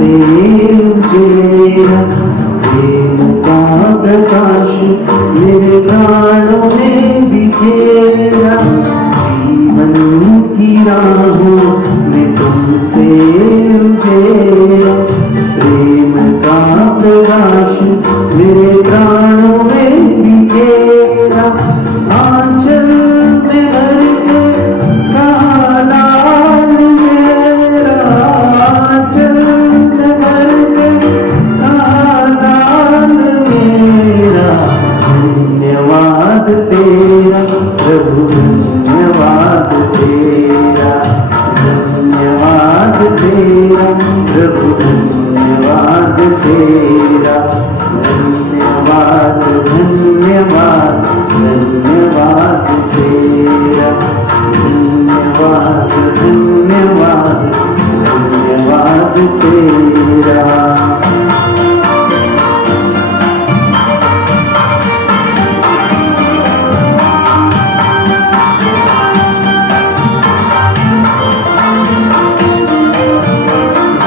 से उजेड़ा, प्रेम का प्रकाश मेरे प्राणों में बिखेरा। जीवन की राहों में तुमसे उजेड़ा, प्रेम का प्रकाश मेरे प्राणों में बिखेरा। आंचल में भर के कहा लाल मेरा, आंचल में भर के कहा लाल मेरा। धन्यवाद तेरा प्रभु, धन्यवाद तेरा, धन्यवाद तेरा प्रभु, धन्यवाद तेरा। धन्यवाद धन्यवाद धन्यवाद तेरा, धन्यवाद धन्यवाद धन्यवाद तेरा।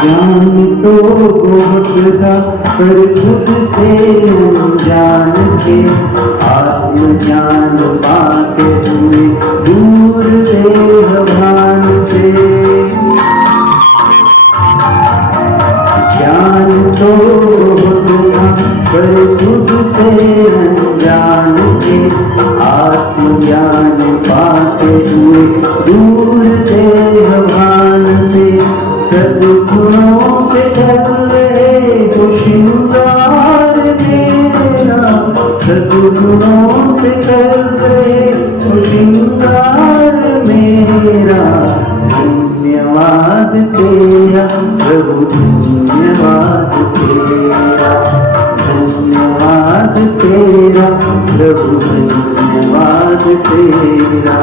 ज्ञान तो बहुत था पर खुद से अनजान थे, आत्मज्ञान पाके हुए दूर देह भान से। ज्ञान तो बहुत था पर खुद से अनजान थे, आत्मज्ञान पाके हुए दूर देह भान से। सद्गुणों से ढल रहे हो श्रृंगार मेरा, सद्गुणों से ढल रहे हो श्रृंगार मेरा। धन्यवाद तेरा प्रभु, धन्यवाद तेरा, धन्यवाद तेरा प्रभु, धन्यवाद तेरा।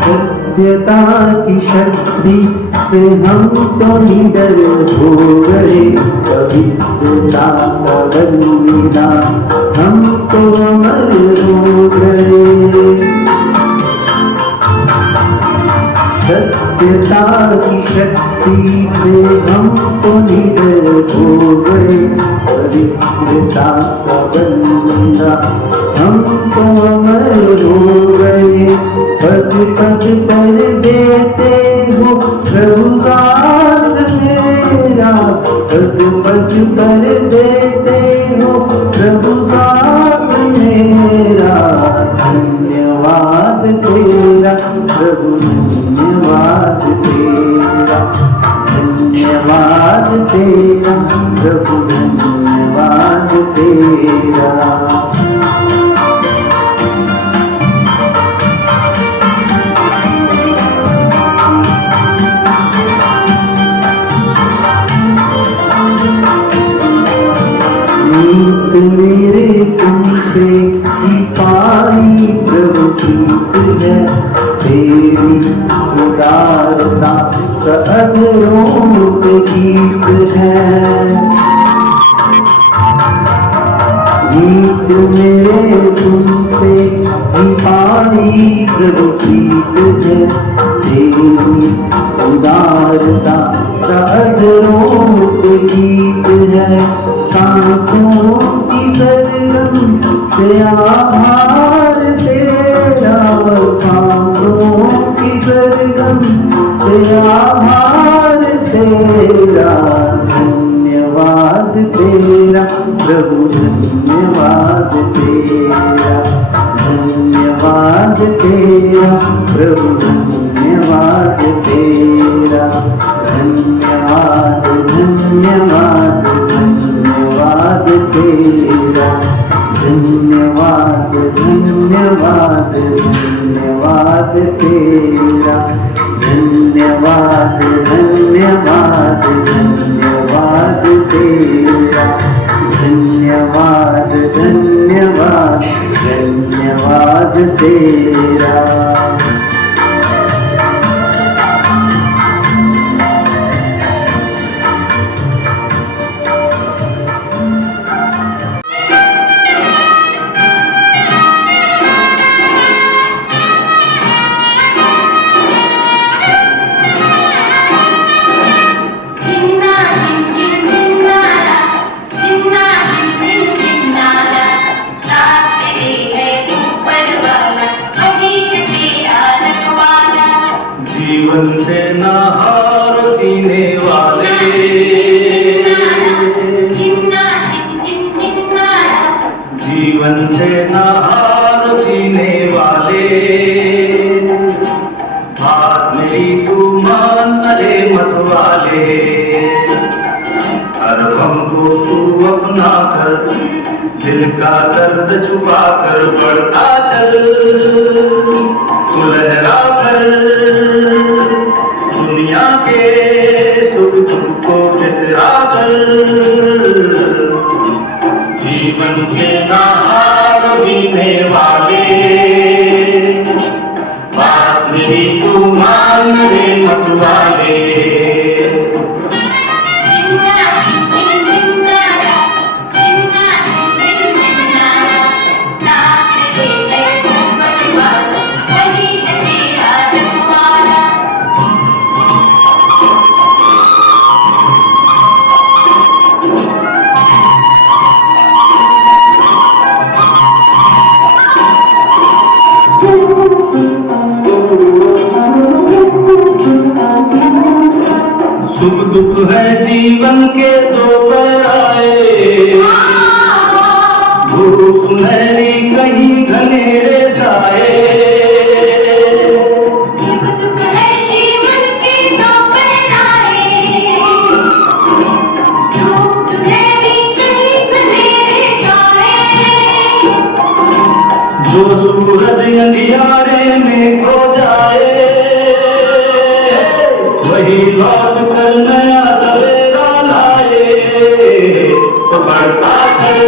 सत्यता की शक्ति से हम तो निडर हो गए, पवित्रता का बलिदान हम तो अमर हो गए। सत्यता की शक्ति से हम तो निडर हो गए, पवित्रता का बलिदान हम तो अमर हो गए। पद पद पर देते हो प्रभु साथ मेरा, पद पद पर देते हो प्रभु साथ मेरा। धन्यवाद तेरा प्रभु, धन्यवाद तेरा, धन्यवाद तेरा प्रभु, धन्यवाद तेरा। मेरे तुमसे ही पाई प्रभु प्रीत है, तेरी उदारता का अधरों पे गीत है। गीत मेरे तुमसे ही पाई प्रभु प्रीत है, तेरी उदारता का अधरों पे गीत है। सांसों की सरगम से आभार तेरा, सांसों की सरगम से आभार तेरा। धन्यवाद तेरा प्रभु, धन्यवाद तेरा, धन्यवाद तेरा प्रभु, धन्यवाद तेरा। धन्यवाद धन्यवाद धन्यवाद तेरा, धन्यवाद धन्यवाद धन्यवाद तेरा। धन्यवाद धन्यवाद धन्यवाद तेरा, धन्यवाद धन्यवाद धन्यवाद तेरा। जीवन से ना हार जीने वाले, जीवन से ना हार जीने वाले, बात मेरी तू मान अरे मत वाले, हर गम को तू अपना कर, दिल का दर्द छुपा कर बढ़ता चल, तू लहरा कर दुनिया के सुख दुख को बिसरा कर। जीवन से ना हार जीने वाले, बात मेरी तू मान रे मत वाले। सुख दुख है जीवन के दो पराए, धूप सुनहरी कहीं घनेरे साए। सुख दुख है जीवन के दो पराए, धूप सुनहरी कहीं घनेरे साए। जो सूरज अंधियारे में खो जाए, वही लौट कर नया सवेरा लाए। तो बढ़ता चल,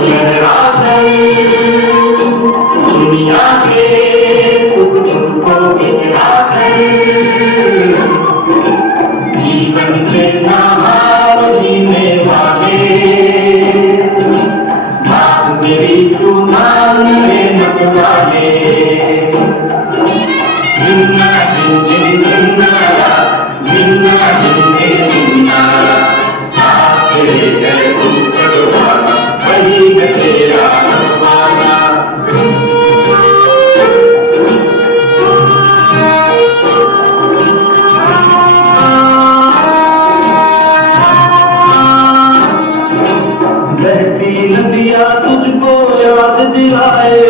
लहरा चल, दुनिया के सुख दुख को बिसरा कर। जीवन से ना हार जीने वाले, बात मेरी तू मान ले मत वाले। जिन्ना जिन जिन्नारा, जिन्ना जिन्नारा, साथ तेरे गए ऊपर वाला, वही है तेरा रखवाला। बहती नदियाँ तुझको याद दिलाए,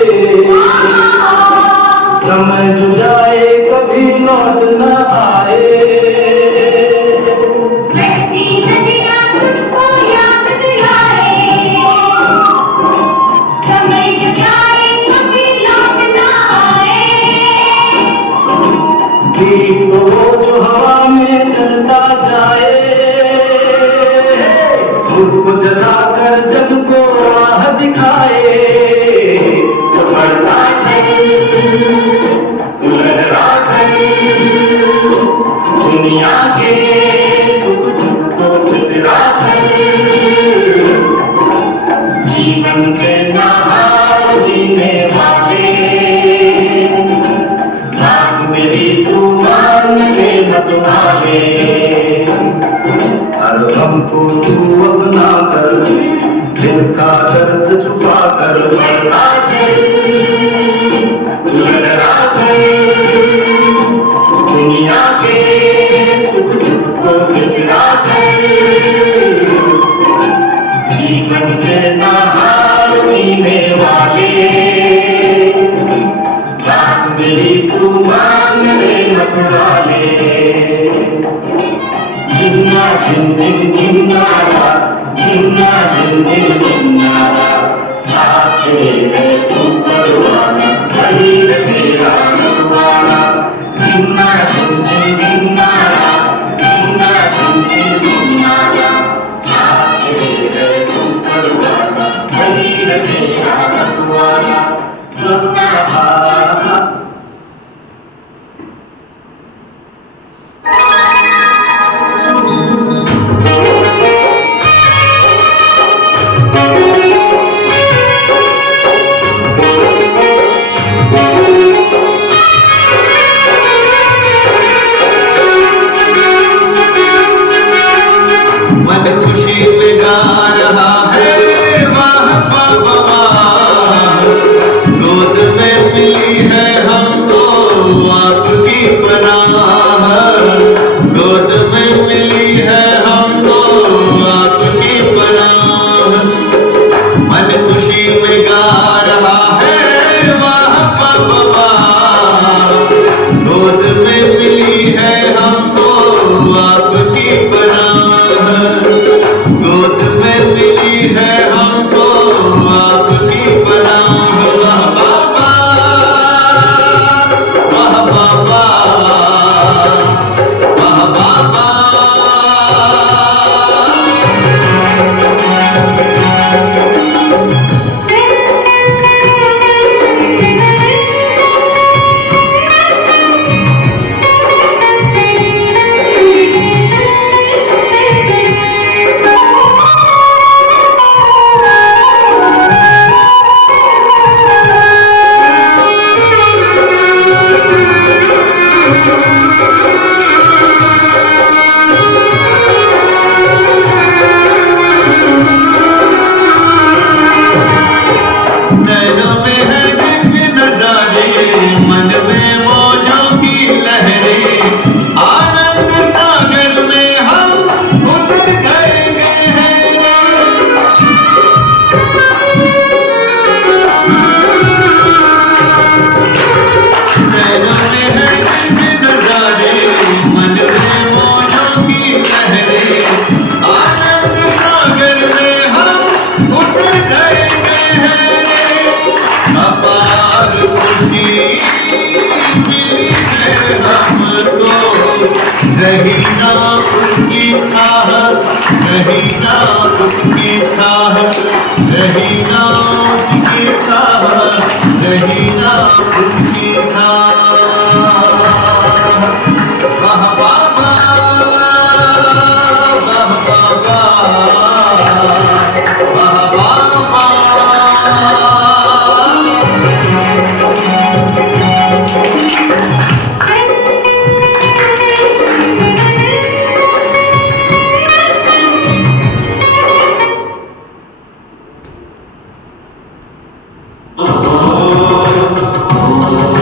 समय जो जाए कभी लौट न आए। बहती नदियाँ तुझको याद दिलाए, समय जो जाए कभी लौट न आए। दीप वो जो हवा में चलता जाए, खुद को जलाकर जग को राह दिखाए। तो बढ़ता चल, लहरा कर, दुनिया के सुख दुख को बिसरा कर। जीवन से ना हार जीने वाले, बात मेरी तू मान ले मत वाले। हर गम को तू अपना कर, दिल का दर्द छुपा कर बढ़ता चल, लहरा कर, दुनिया के सुख दुख को बिसरा कर। जीवन से ना हार जीने वाले, बात मेरी तू मान ले मत वाले। जिन्ना जिन जिन्नारा, जिन्ना जिन जिन्नारा, साथ तेरे गए ऊपर मन खुशी में गा रहा है वाह वाह वाह, गोद में मिली है हमको आपकी पनाह, गोद में मिली है हमको आपकी पनाह। मन खुशी में गा रहा है वाह वाह वाह, गोद में मिली है हमको आपकी पनाह, गोद में मिली है हमको आपकी पनाह। वाह बाबा, वाह बाबा, वाह बाबा। नैनों में है दिव्य नजारे, मन में मौजों की लहरें, आनंद सागर में हम उतर गए हैं। नैनों में है दिव्य नजारे, मन में मौजों की लहरें, आनंद सागर में हम उतर गए हैं। अपार खुशी मिली है हमको, रही ना उसकी चाह, रही ना उसकी चाह, रही ना उसकी चाह, रही ना उसकी चाह। वाह बाबा, वाह बाबा, वाह बाबा। Oh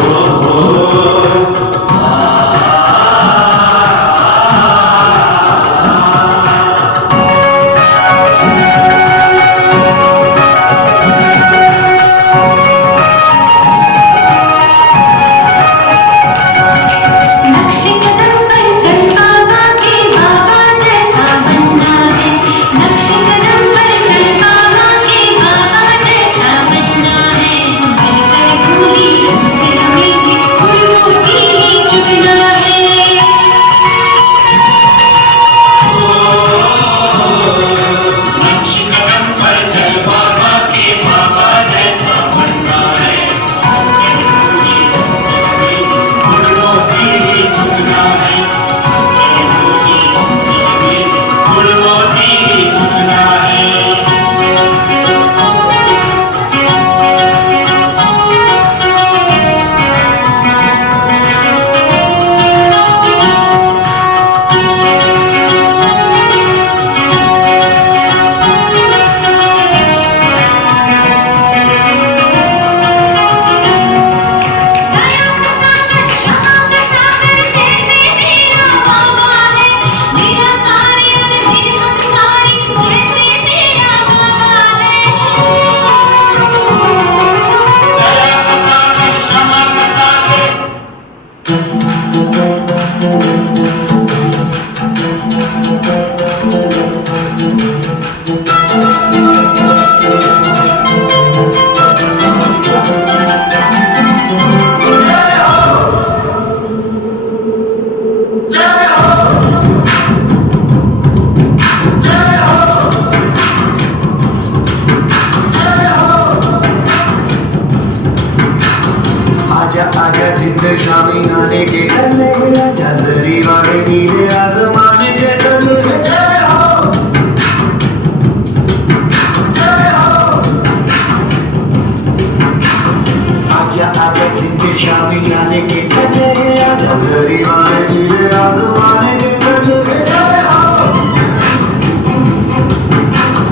शामी आने के गजरे आजा गरीबाने नीले आसमाने के गजरे जय हो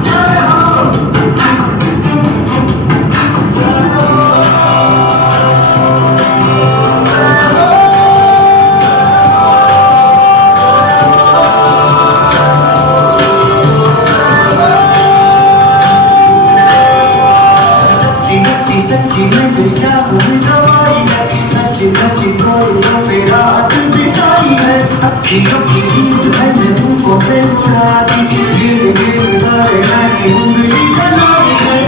जय हो सच्ची में बेटा दवाई है नची नची कोई मेरा दिल बिताई है अखियों की नींद मैंने तुमको से उड़ा दी गिर गिर करे मैंने उंगली जलाई है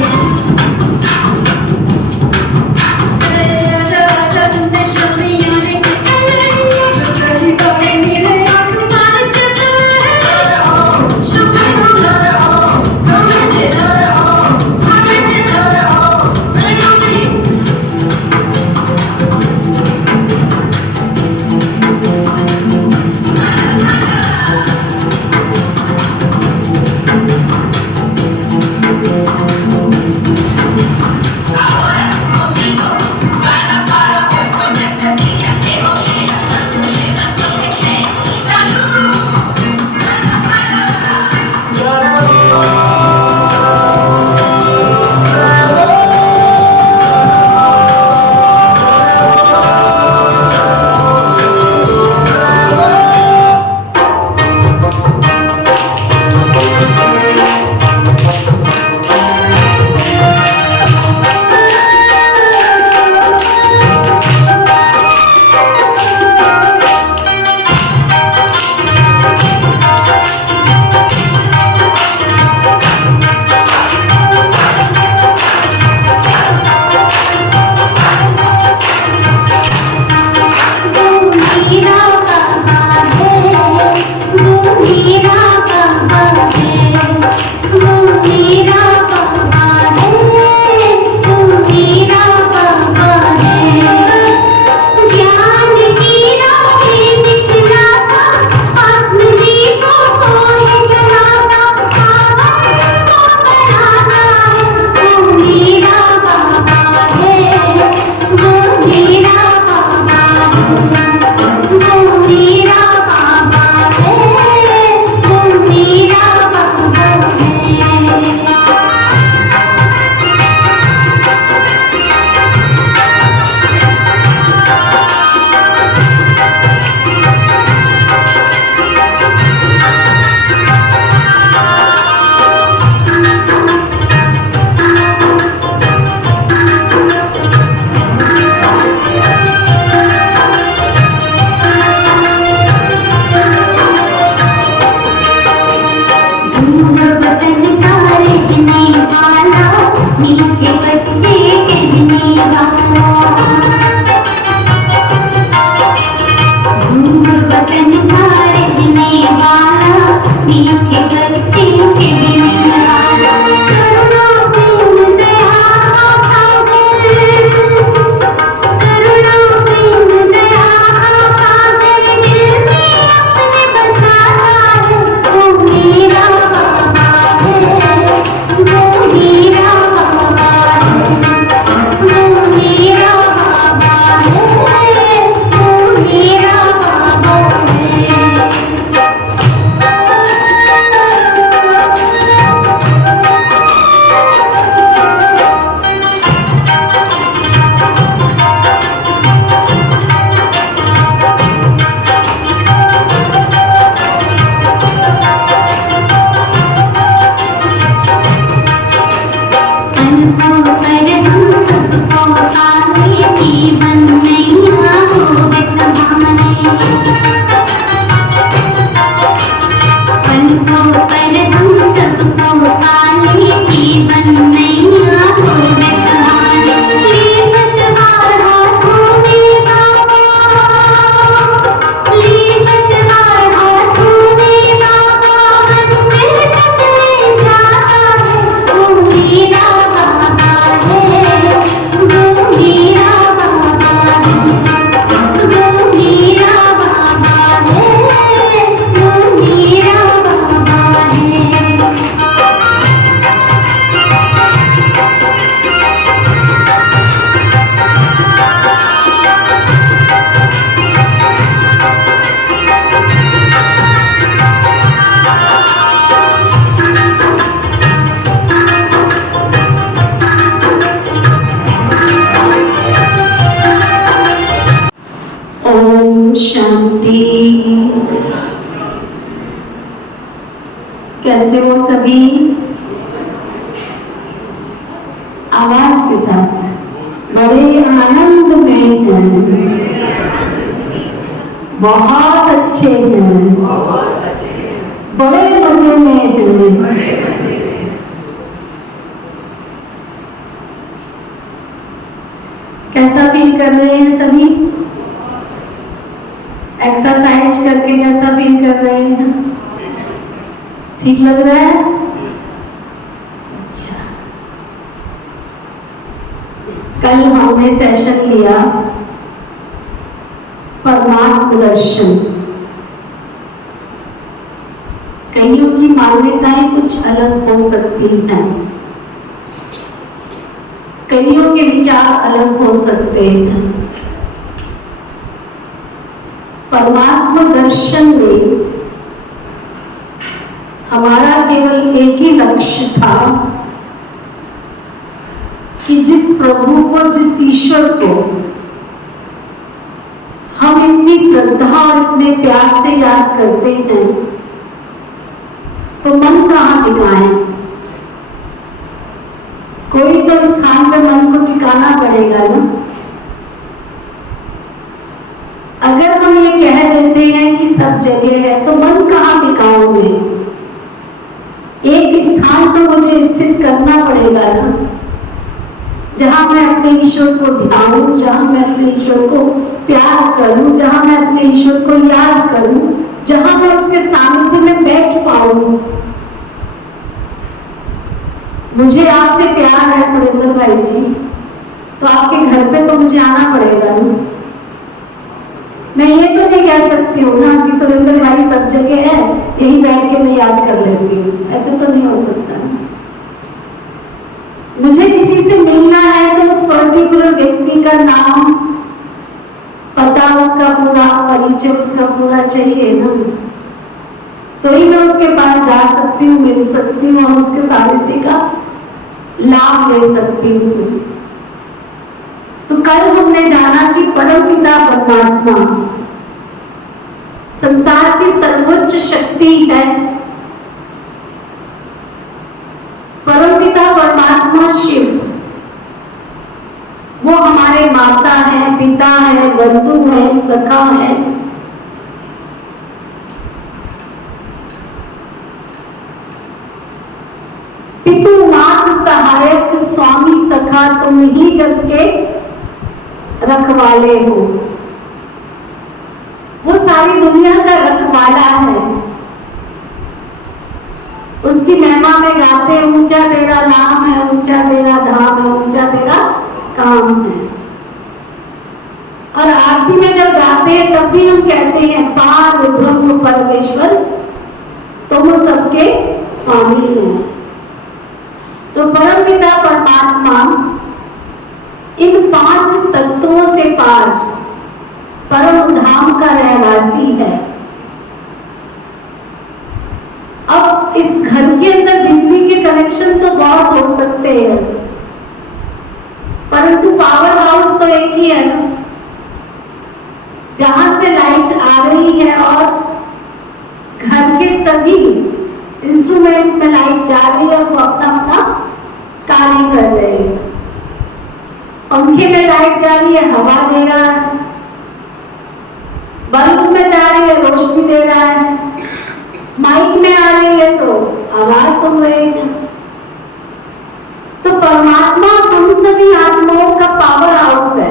स्तुति। कैसे हो सभी? आवाज के साथ बड़े आनंद में हैं, बहुत अच्छे हैं, बड़े मजे में हैं। कैसा फील कर रहे हैं सभी? एक्सरसाइज करके कैसा फील कर रहे हैं? ठीक लग रहा है? अच्छा। कल हमने सेशन लिया परमात्म दर्शन। कईयों की मान्यताएं कुछ अलग हो सकती हैं, कईयों के विचार अलग हो सकते हैं। परमात्मा दर्शन में हमारा केवल एक ही लक्ष्य था कि जिस प्रभु को, जिस ईश्वर को हम इतनी श्रद्धा और इतने प्यार से याद करते हैं, तो मन कहाँ टिकाएं? कोई तो स्थान पे मन को टिकाना पड़ेगा ना। अगर हम ये कह देते हैं कि सब जगह है, तो मन कहाँ टिकाओगे? एक स्थान तो मुझे स्थित करना पड़ेगा ना, जहां मैं अपने ईश्वर को ध्याऊं, जहां मैं अपने ईश्वर को प्यार करूं, जहां मैं अपने ईश्वर को याद करूं, जहां मैं उसके सानिध्य में बैठ पाऊं। मुझे आपसे प्यार है सुरेंद्र भाई जी, तो आपके घर पे तो मुझे आना पड़ेगा ना। मैं ये तो नहीं कह सकती हूँ ना कि सुरेंद्र भाई सब जगह है, यही बैठ के मैं याद कर लेती हूँ, ऐसे तो नहीं हो सकता ना। मुझे किसी से मिलना है तो उस पर्टिकुलर व्यक्ति का नाम, पता, उसका पूरा परिचय, उसका पूरा चाहिए ना, तो ही मैं उसके पास जा सकती हूँ, मिल सकती हूँ और उसके सानिध्य का लाभ ले सकती हूँ। तो कल हमने जाना कि परमपिता परमात्मा संसार की सर्वोच्च शक्ति है। परमपिता परमात्मा शिव, वो हमारे माता है, पिता है, बंधु है, सखा है। पितु मात सहायक स्वामी सखा, तुम ही जग के रखवाले हो। वो सारी दुनिया का रखवाला है। उसकी महिमा में गाते, ऊंचा तेरा नाम है, ऊंचा तेरा धाम है, ऊंचा तेरा काम है। और आरती में जब गाते हैं तब भी हम कहते हैं पार ब्रह्म परमेश्वर तुम सबके स्वामी हो। तो परमपिता परमात्मा इन 5 तत्वों से पार परम धाम का रहवासी है। अब इस घर के अंदर बिजली के कनेक्शन तो बहुत हो सकते हैं, परंतु पावर हाउस तो एक ही है ना, जहां से लाइट आ रही है और घर के सभी इंस्ट्रूमेंट में लाइट जा रही है और वो अपना अपना कार्य कर रहे हैं। पंखे में लाइट जा रही है, हवा दे रहा है, बल्ब में जा रही है, रोशनी दे रहा है, माइक में आ रही है तो आवाज सुन रहे हैं। तो परमात्मा हम सभी आत्माओं का पावर हाउस है,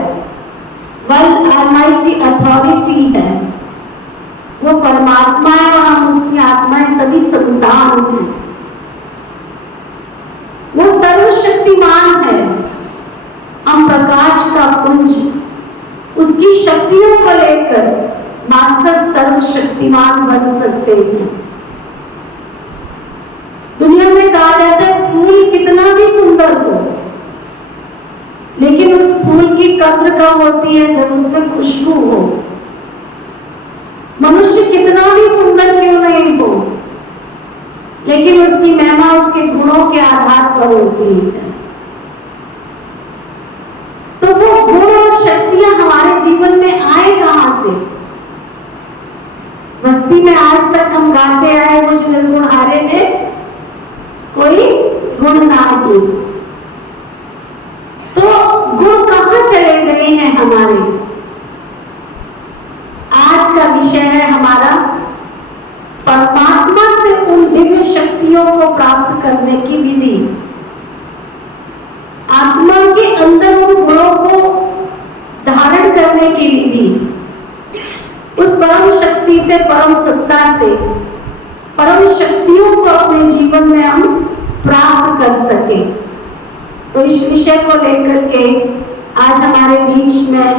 वर्ल्ड ऑलमाइटी अथॉरिटी है। वो परमात्मा है और हम उसकी आत्माएं सभी संतान हैं। वो सर्वशक्तिमान है, हम प्रकाश का पुंज, उसकी शक्तियों को लेकर मास्टर सर्वशक्तिमान बन सकते हैं। दुनिया में कहा जाता है फूल कितना भी सुंदर हो, लेकिन उस फूल की कद्र कब होती है? जब उसमें खुशबू हो। मनुष्य कितना भी सुंदर क्यों नहीं हो, लेकिन उसकी महिमा उसके गुणों के आधार पर होती है। तो वो गुण और शक्तियां हमारे जीवन में आए कहां से? भक्ति में आज तक हम गाते आए मुझ निर्गुण हारे में कोई गुण नाही। तो गुण कहाँ चले गए हैं हमारे? आज का विषय है हमारा परमात्मा से उन दिव्य शक्तियों को प्राप्त करने की विधि। आत्मा के अंदर उन गुणों को धारण करने की विधि, उस परम शक्ति से, परम सत्ता से परम शक्तियों को अपने जीवन में हम प्राप्त कर सके। तो इस विषय को लेकर के आज हमारे बीच में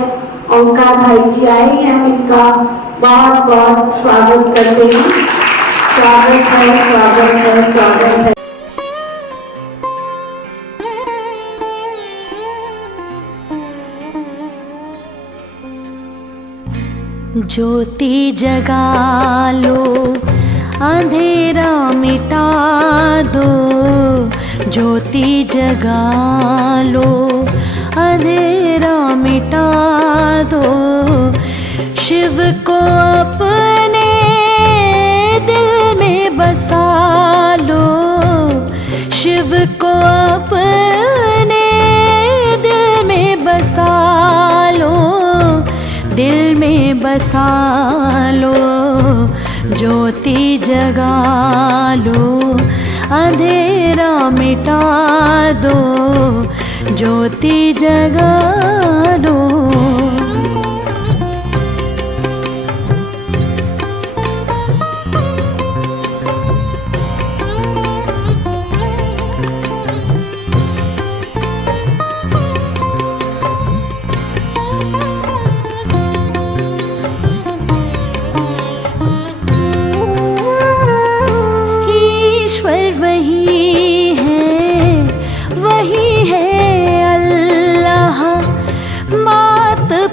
ओंकार भाई जी आए हैं। हम इनका बहुत बहुत स्वागत करते हैं। स्वागत है, स्वागत है, स्वागत है। ज्योति जगा लो, अंधेरा मिटा दो। ज्योति जगा लो, अंधेरा मिटा दो। शिव को अपने दिल में बसा लो। शिव को अपने दिल में बसा लो। दिल में बसा लो। ज्योति जगा लो, अंधेरा मिटा दो। ज्योति जगा लो।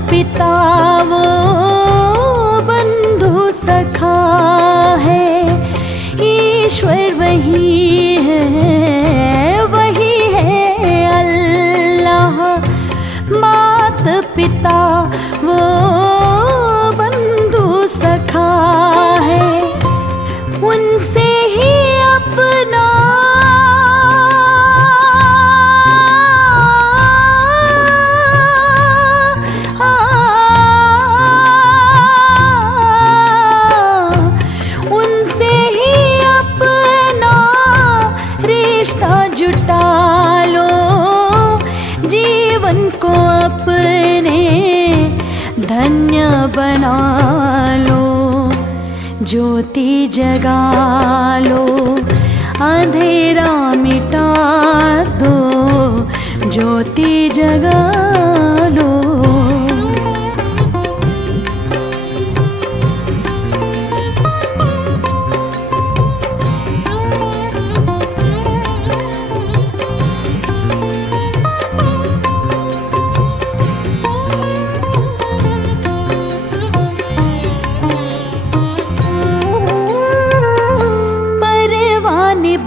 पिता वो बंधु सखा है। ईश्वर वही है, वही है अल्लाह। मात पिता वो बंधु सखा है। उनसे ही अपना जुटा लो। जीवन को अपने धन्य बना लो। ज्योति जगा लो, अंधेरा मिटा दो। ज्योति जगा लो।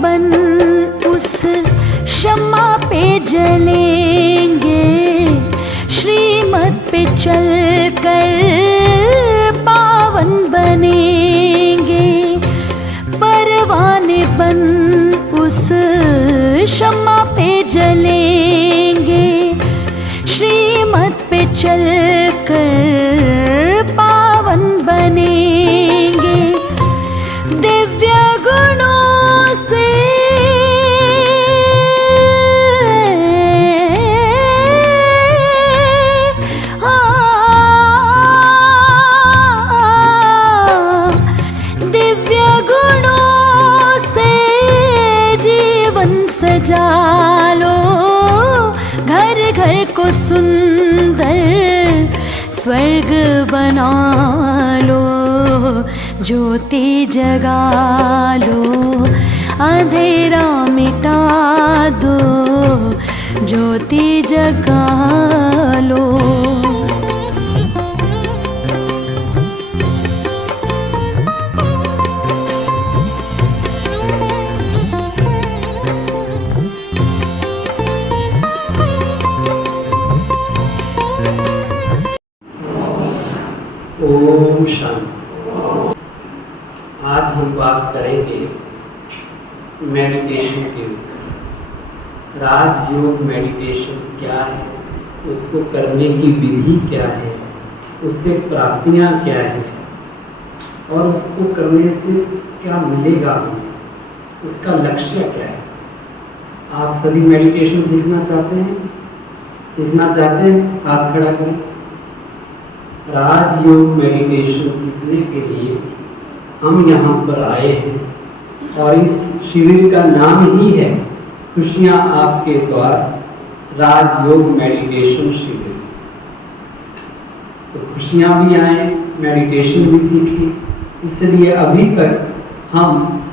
बन उस शम्मा पे जलेंगे। श्रीमत पे चल कर पावन बनेंगे। परवाने बन उस शम्मा पे जलेंगे। श्रीमत पे चल कर पावन बनेंगे। दिव्य गुणों से दिव्य गुणों से जीवन सजा लो। घर घर को सुंदर स्वर्ग बना लो। ज्योति जगा लो, अंधेरा मिटा दो। ज्योति जगा लो। ओम शांति। करेंगे मेडिटेशन के ऊपर। राजयोग मेडिटेशन क्या है, उसको करने की विधि क्या है, उससे प्राप्तियां क्या है और उसको करने से क्या मिलेगा हमें, उसका लक्ष्य क्या है। आप सभी मेडिटेशन सीखना चाहते हैं? हाथ खड़ा करें। राजयोग मेडिटेशन सीखने के लिए हम यहाँ पर आए हैं और इस शिविर का नाम ही है खुशियाँ आपके द्वार राजयोग मेडिटेशन शिविर। तो खुशियाँ भी आए, मेडिटेशन भी सीखें। इसलिए अभी तक हम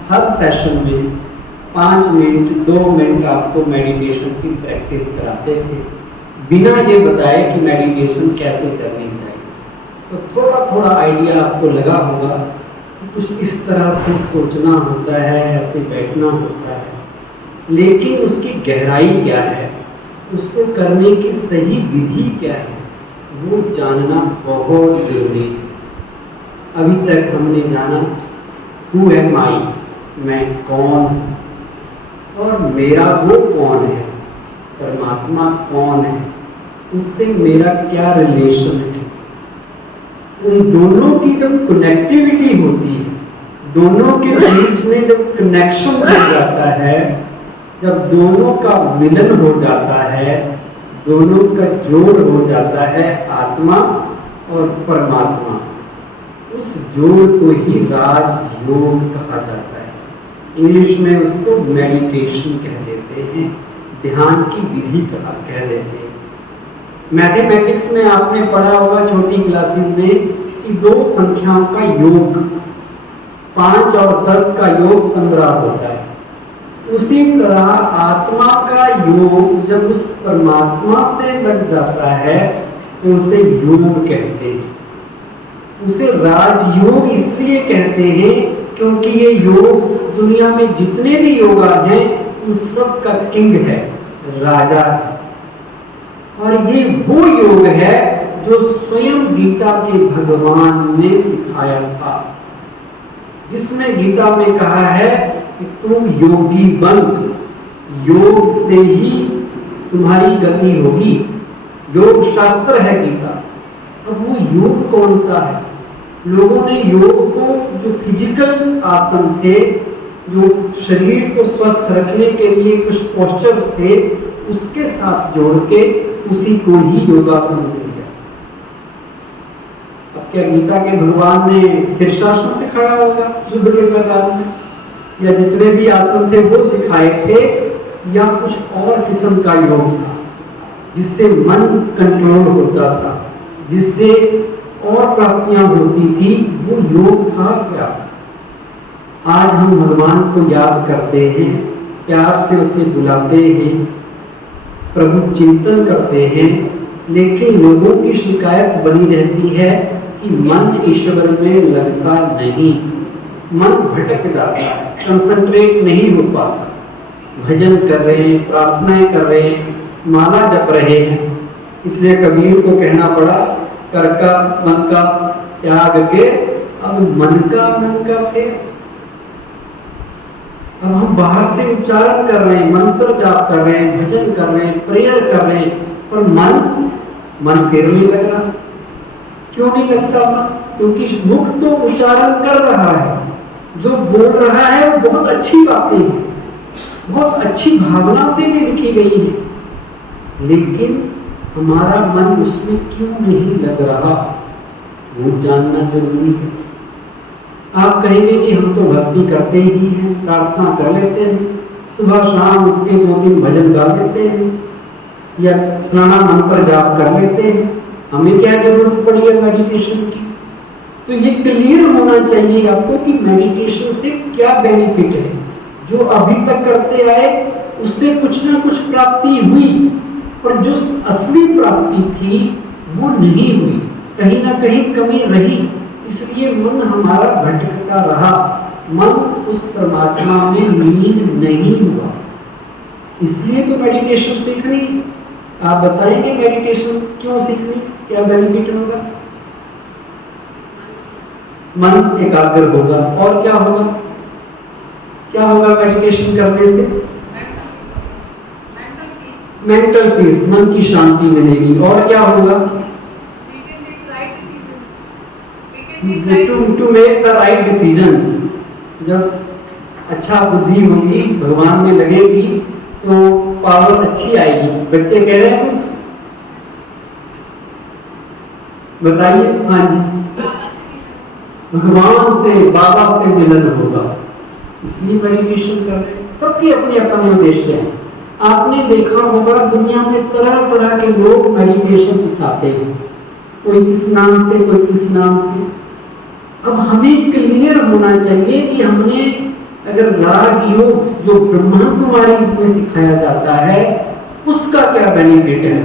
हर सेशन में 5 मिनट 2 मिनट आपको मेडिटेशन की प्रैक्टिस कराते थे, बिना ये बताए कि मेडिटेशन कैसे करनी चाहिए। तो थोड़ा थोड़ा आइडिया आपको लगा होगा कि कुछ इस तरह से सोचना होता है, ऐसे बैठना होता है, लेकिन उसकी गहराई क्या है, उसको करने की सही विधि क्या है, वो जानना बहुत जरूरी है। अभी तक हमने जाना हु एम आई, मैं कौन हूँ और मेरा वो कौन है, परमात्मा कौन है, उससे मेरा क्या रिलेशन है। उन दोनों की जब कनेक्टिविटी होती है, दोनों के बीच में जब कनेक्शन हो जाता है, जब दोनों का मिलन हो जाता है, दोनों का जोड़ हो जाता है, आत्मा और परमात्मा, उस जोड़ को ही राजयोग कहा जाता है। इंग्लिश में उसको मेडिटेशन कह देते हैं, ध्यान की विधि कह देते हैं। मैथमेटिक्स में आपने पढ़ा होगा छोटी क्लासेस में कि 2 संख्याओं का योग 5 और 10 का योग 15 होता है। उसी तरह आत्मा का योग जब उस परमात्मा से लग जाता है तो उसे योग कहते हैं। उसे राजयोग इसलिए कहते हैं क्योंकि ये योग दुनिया में जितने भी योगा हैं उन सब का किंग है, राजा है। और ये वो योग है जो स्वयं गीता के भगवान ने सिखाया था, जिसमें गीता में कहा है कि तुम योगी बन, योग से ही तुम्हारी गति होगी। योग शास्त्र है गीता। अब वो योग कौन सा है? लोगों ने योग को जो फिजिकल आसन थे, जो शरीर को स्वस्थ रखने के लिए कुछ पोस्चर्स थे, उसके साथ जोड़ के उसी को ही योगासन दिया। अब क्या गीता के भगवान ने शीर्षासन सिखाया होगा युद्ध के मैदान में, या जितने भी आसन थे वो सिखाए थे, या कुछ और किस्म का योग था जिससे मन कंट्रोल होता था, जिससे और प्राप्तियां होती थी? वो योग था क्या? आज हम भगवान को याद करते हैं, प्यार से उसे बुलाते हैं, प्रभु चिंतन करते हैं, लेकिन लोगों की शिकायत बनी रहती है कि मन ईश्वर में लगता नहीं, मन भटक जाता है, कंसंट्रेट नहीं हो पाता। भजन कर रहे हैं, प्रार्थनाएं कर रहे हैं, माला जप रहे हैं, इसलिए कबीर को कहना पड़ा कर का मन का त्याग के अब मन का फेर। अब हम बाहर से उच्चारण कर रहे हैं, मंत्र जाप कर रहे हैं, भजन कर रहे हैं, प्रेयर कर रहे हैं, पर मन फिर नहीं लग रहा। क्यों नहीं लगता मन? क्योंकि मुख तो उच्चारण कर रहा है, जो बोल रहा है वो बहुत अच्छी बातें हैं, बहुत अच्छी भावना से भी लिखी गई है, लेकिन हमारा मन उसमें क्यों नहीं लग रहा, वो जानना जरूरी है। आप कहेंगे कि हम तो भक्ति करते ही हैं, प्रार्थना कर लेते हैं, सुबह शाम उसके 2-3 भजन गा लेते हैं, या प्राणायाम मंत्र जाप कर लेते हैं, हमें क्या जरूरत पड़ी है मेडिटेशन की? तो ये क्लियर होना चाहिए आपको कि मेडिटेशन से क्या बेनिफिट है। जो अभी तक करते आए उससे कुछ ना कुछ प्राप्ति हुई, पर जो असली प्राप्ति थी वो नहीं हुई, कहीं ना कहीं कमी रही, इसलिए मन हमारा भटकता रहा, मन उस परमात्मा में लीन नहीं हुआ। इसलिए तो मेडिटेशन सीखनी। आप बताएंगे मेडिटेशन क्यों सीखनी, क्या बेनिफिट होगा? मन एकाग्र होगा, और क्या होगा? क्या होगा मेडिटेशन करने से? मेंटल पीस, मन की शांति मिलेगी। और क्या होगा? To make the right decisions. जब अच्छा बुद्धि होगी, भगवान में लगेगी, तो पावर अच्छी आएगी। बच्चे कह रहे हैं कुछ बताइए। हाँ जी, भगवान से, बाबा से मिलन होगा, इसलिए मेडिटेशन कर रहे हैं। सबके अपने अपने उद्देश्य हैं। आपने देखा होगा दुनिया में तरह तरह के लोग मेडिटेशन सिखाते हैं, कोई किस नाम से, कोई किस नाम से। अब हमें क्लियर होना चाहिए कि हमने अगर राजयोग जो ब्रह्मा कुमारी इसमें सिखाया जाता है उसका क्या बेनिफिट है,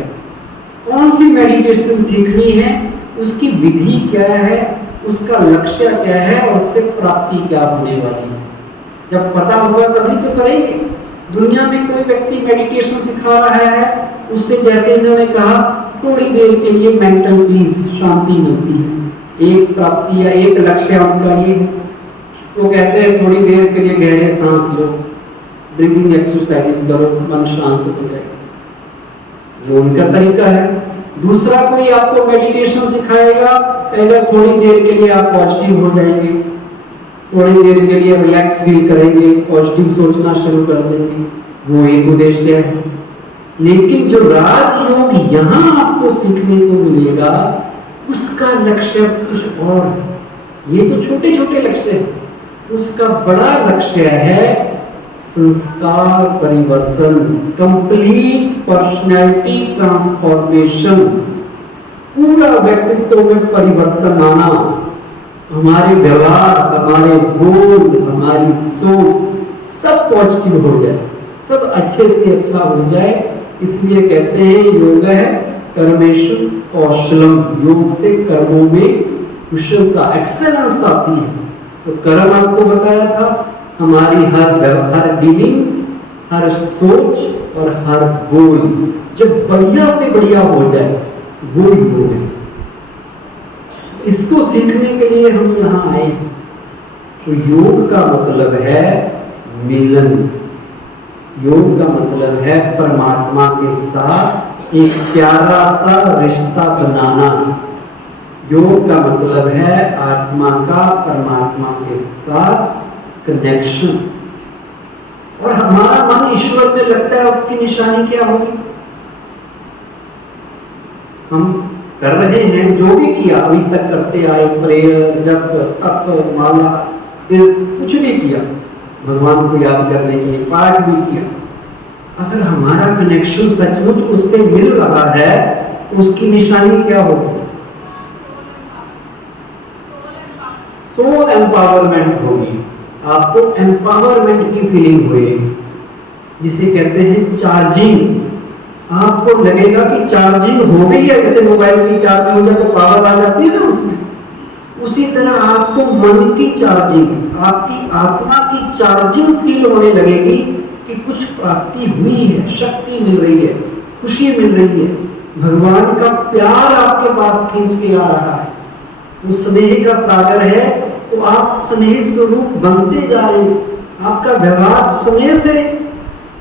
कौन सी मेडिटेशन सीखनी है, उसकी विधि क्या है, उसका लक्ष्य क्या है और उससे प्राप्ति क्या होने वाली है। जब पता होगा तभी तो करेंगे। दुनिया में कोई व्यक्ति मेडिटेशन सिखा रहा है, उससे जैसे इन्होंने कहा थोड़ी देर के लिए मेंटल पीस, शांति मिलती है, एक प्राप्ति या एक लक्ष्य उनका ये है। वो कहते हैं थोड़ी देर के लिए गहरे सांस लो, ब्रीदिंग एक्सरसाइज करो, मन शांत हो जाएगा, वो उनका तरीका है। दूसरा कोई आपको मेडिटेशन सिखाएगा, कहेगा थोड़ी देर के लिए आप पॉजिटिव हो जाएंगे, थोड़ी देर के लिए रिलैक्स फील करेंगे, पॉजिटिव सोचना शुरू कर देंगे, वो एक उद्देश्य है। लेकिन जो राजयोग यहाँ आपको सीखने को मिलेगा उसका लक्ष्य कुछ और है। ये तो छोटे छोटे लक्ष्य हैं, उसका बड़ा लक्ष्य है संस्कार परिवर्तन, कंप्लीट पर्सनैलिटी ट्रांसफॉर्मेशन, पूरा व्यक्तित्व में परिवर्तन आना, हमारे व्यवहार, हमारे बोल, हमारी सोच सब पॉजिटिव हो जाए, सब अच्छे से अच्छा हो जाए। इसलिए कहते हैं योग है कर्मेषु कौशलम, योग से कर्मों में कुशलता, एक्सेलेंस आती है। तो कर्म आपको बताया था, हमारी हर डीलिंग, हर सोच और हर बोल जब बढ़िया से बढ़िया हो जाए वो योग है। इसको सीखने के लिए हम यहाँ आए। तो योग का मतलब है मिलन, योग का मतलब है परमात्मा के साथ एक प्यारा सा रिश्ता बनाना। योग का मतलब है आत्मा का परमात्मा के साथ कनेक्शन। और हमारा मन ईश्वर में लगता है, उसकी निशानी क्या होगी? हम कर रहे हैं जो भी किया अभी तक करते आए, प्रेयर, जप, तप, माला, फिर कुछ भी किया, भगवान को याद करने के लिए पाठ भी किया, अगर हमारा कनेक्शन सचमुच उससे मिल रहा है तो उसकी निशानी क्या होगी? सोल एम्पावरमेंट होगी। आपको एम्पावरमेंट की फीलिंग होगी, जिसे कहते हैं चार्जिंग। आपको लगेगा कि चार्जिंग हो गई है, जैसे मोबाइल की चार्जिंग हो जाए तो पावर आ जाती है ना उसमें, उसी तरह आपको मन की चार्जिंग, आपकी आत्मा की चार्जिंग फील होने लगेगी कि कुछ प्राप्ति हुई है, शक्ति मिल रही है, खुशी मिल रही है, भगवान का प्यार आपके पास खींच के आ रहा है, वो स्नेह का सागर है। तो आप स्नेह स्वरूप बनते जा रहे हैं, आपका व्यवहार स्नेह से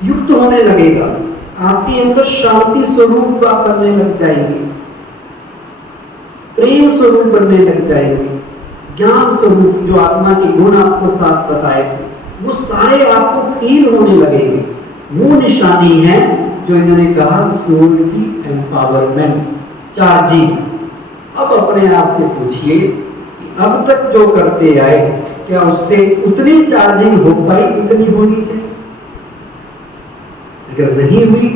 युक्त होने लगेगा, आपके अंदर शांति स्वरूप आप बनने लग जाएंगे, प्रेम स्वरूप बनने लग जाएंगे, ज्ञान स्वरूप जो आत्मा के गुण आपको साथ बताए वो सारे आपको फील होने लगेंगे। वो निशानी है जो इन्होंने कहा सोल की एम्पावरमेंट, चार्जिंग। अब अपने आप से पूछिए कि अब तक जो करते आए क्या उससे उतनी चार्जिंग हो पाई जितनी होनी चाहिए? अगर नहीं हुई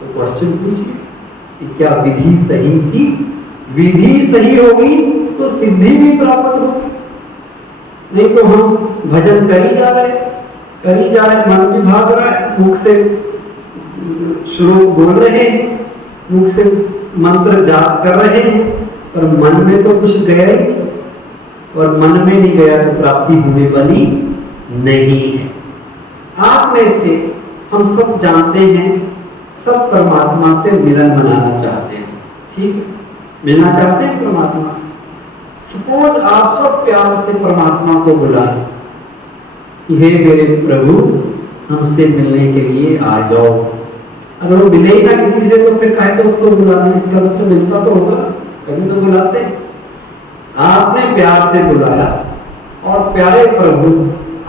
तो क्वेश्चन पूछिए कि क्या विधि सही थी? विधि सही होगी तो सिद्धि भी प्राप्त होगी। नहीं तो हम भजन कर ही जा रहे, मन भी भाग रहा है, मुख से श्लोक बोल रहे हैं, मुख से मंत्र जाप कर रहे हैं, पर मन में तो कुछ गया ही, और मन में नहीं गया तो प्राप्ति होने वाली नहीं है। आप में से हम सब जानते हैं, सब परमात्मा से मिलन बनाना चाहते हैं, ठीक है, मिलना चाहते हैं परमात्मा से। सपोज आप सब प्यार से परमात्मा को बुलाएं, कि हे मेरे प्रभु हमसे मिलने के लिए आ जाओ। अगर वो मिले ही ना किसी से तो फिर काहे तो उसको बुलाना, इसका मतलब मिलता तो होगा तभी तो बुलाते हैं। आपने प्यार से बुलाया और प्यारे प्रभु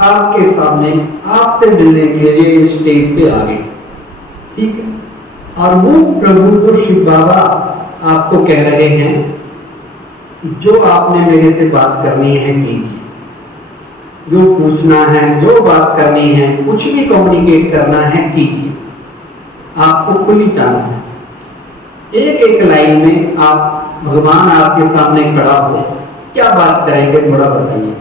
आपके सामने आपसे मिलने के लिए स्टेज पे आ गए, ठीक है। और वो प्रभु वो शिव बाबा आपको कह रहे हैं जो आपने मेरे से बात करनी है कीजिए, जो पूछना है, जो बात करनी है, कुछ भी कम्युनिकेट करना है कीजिए, आपको खुली चांस है। एक एक लाइन में आप भगवान आपके सामने खड़ा हो, क्या बात करेंगे थोड़ा बताइए।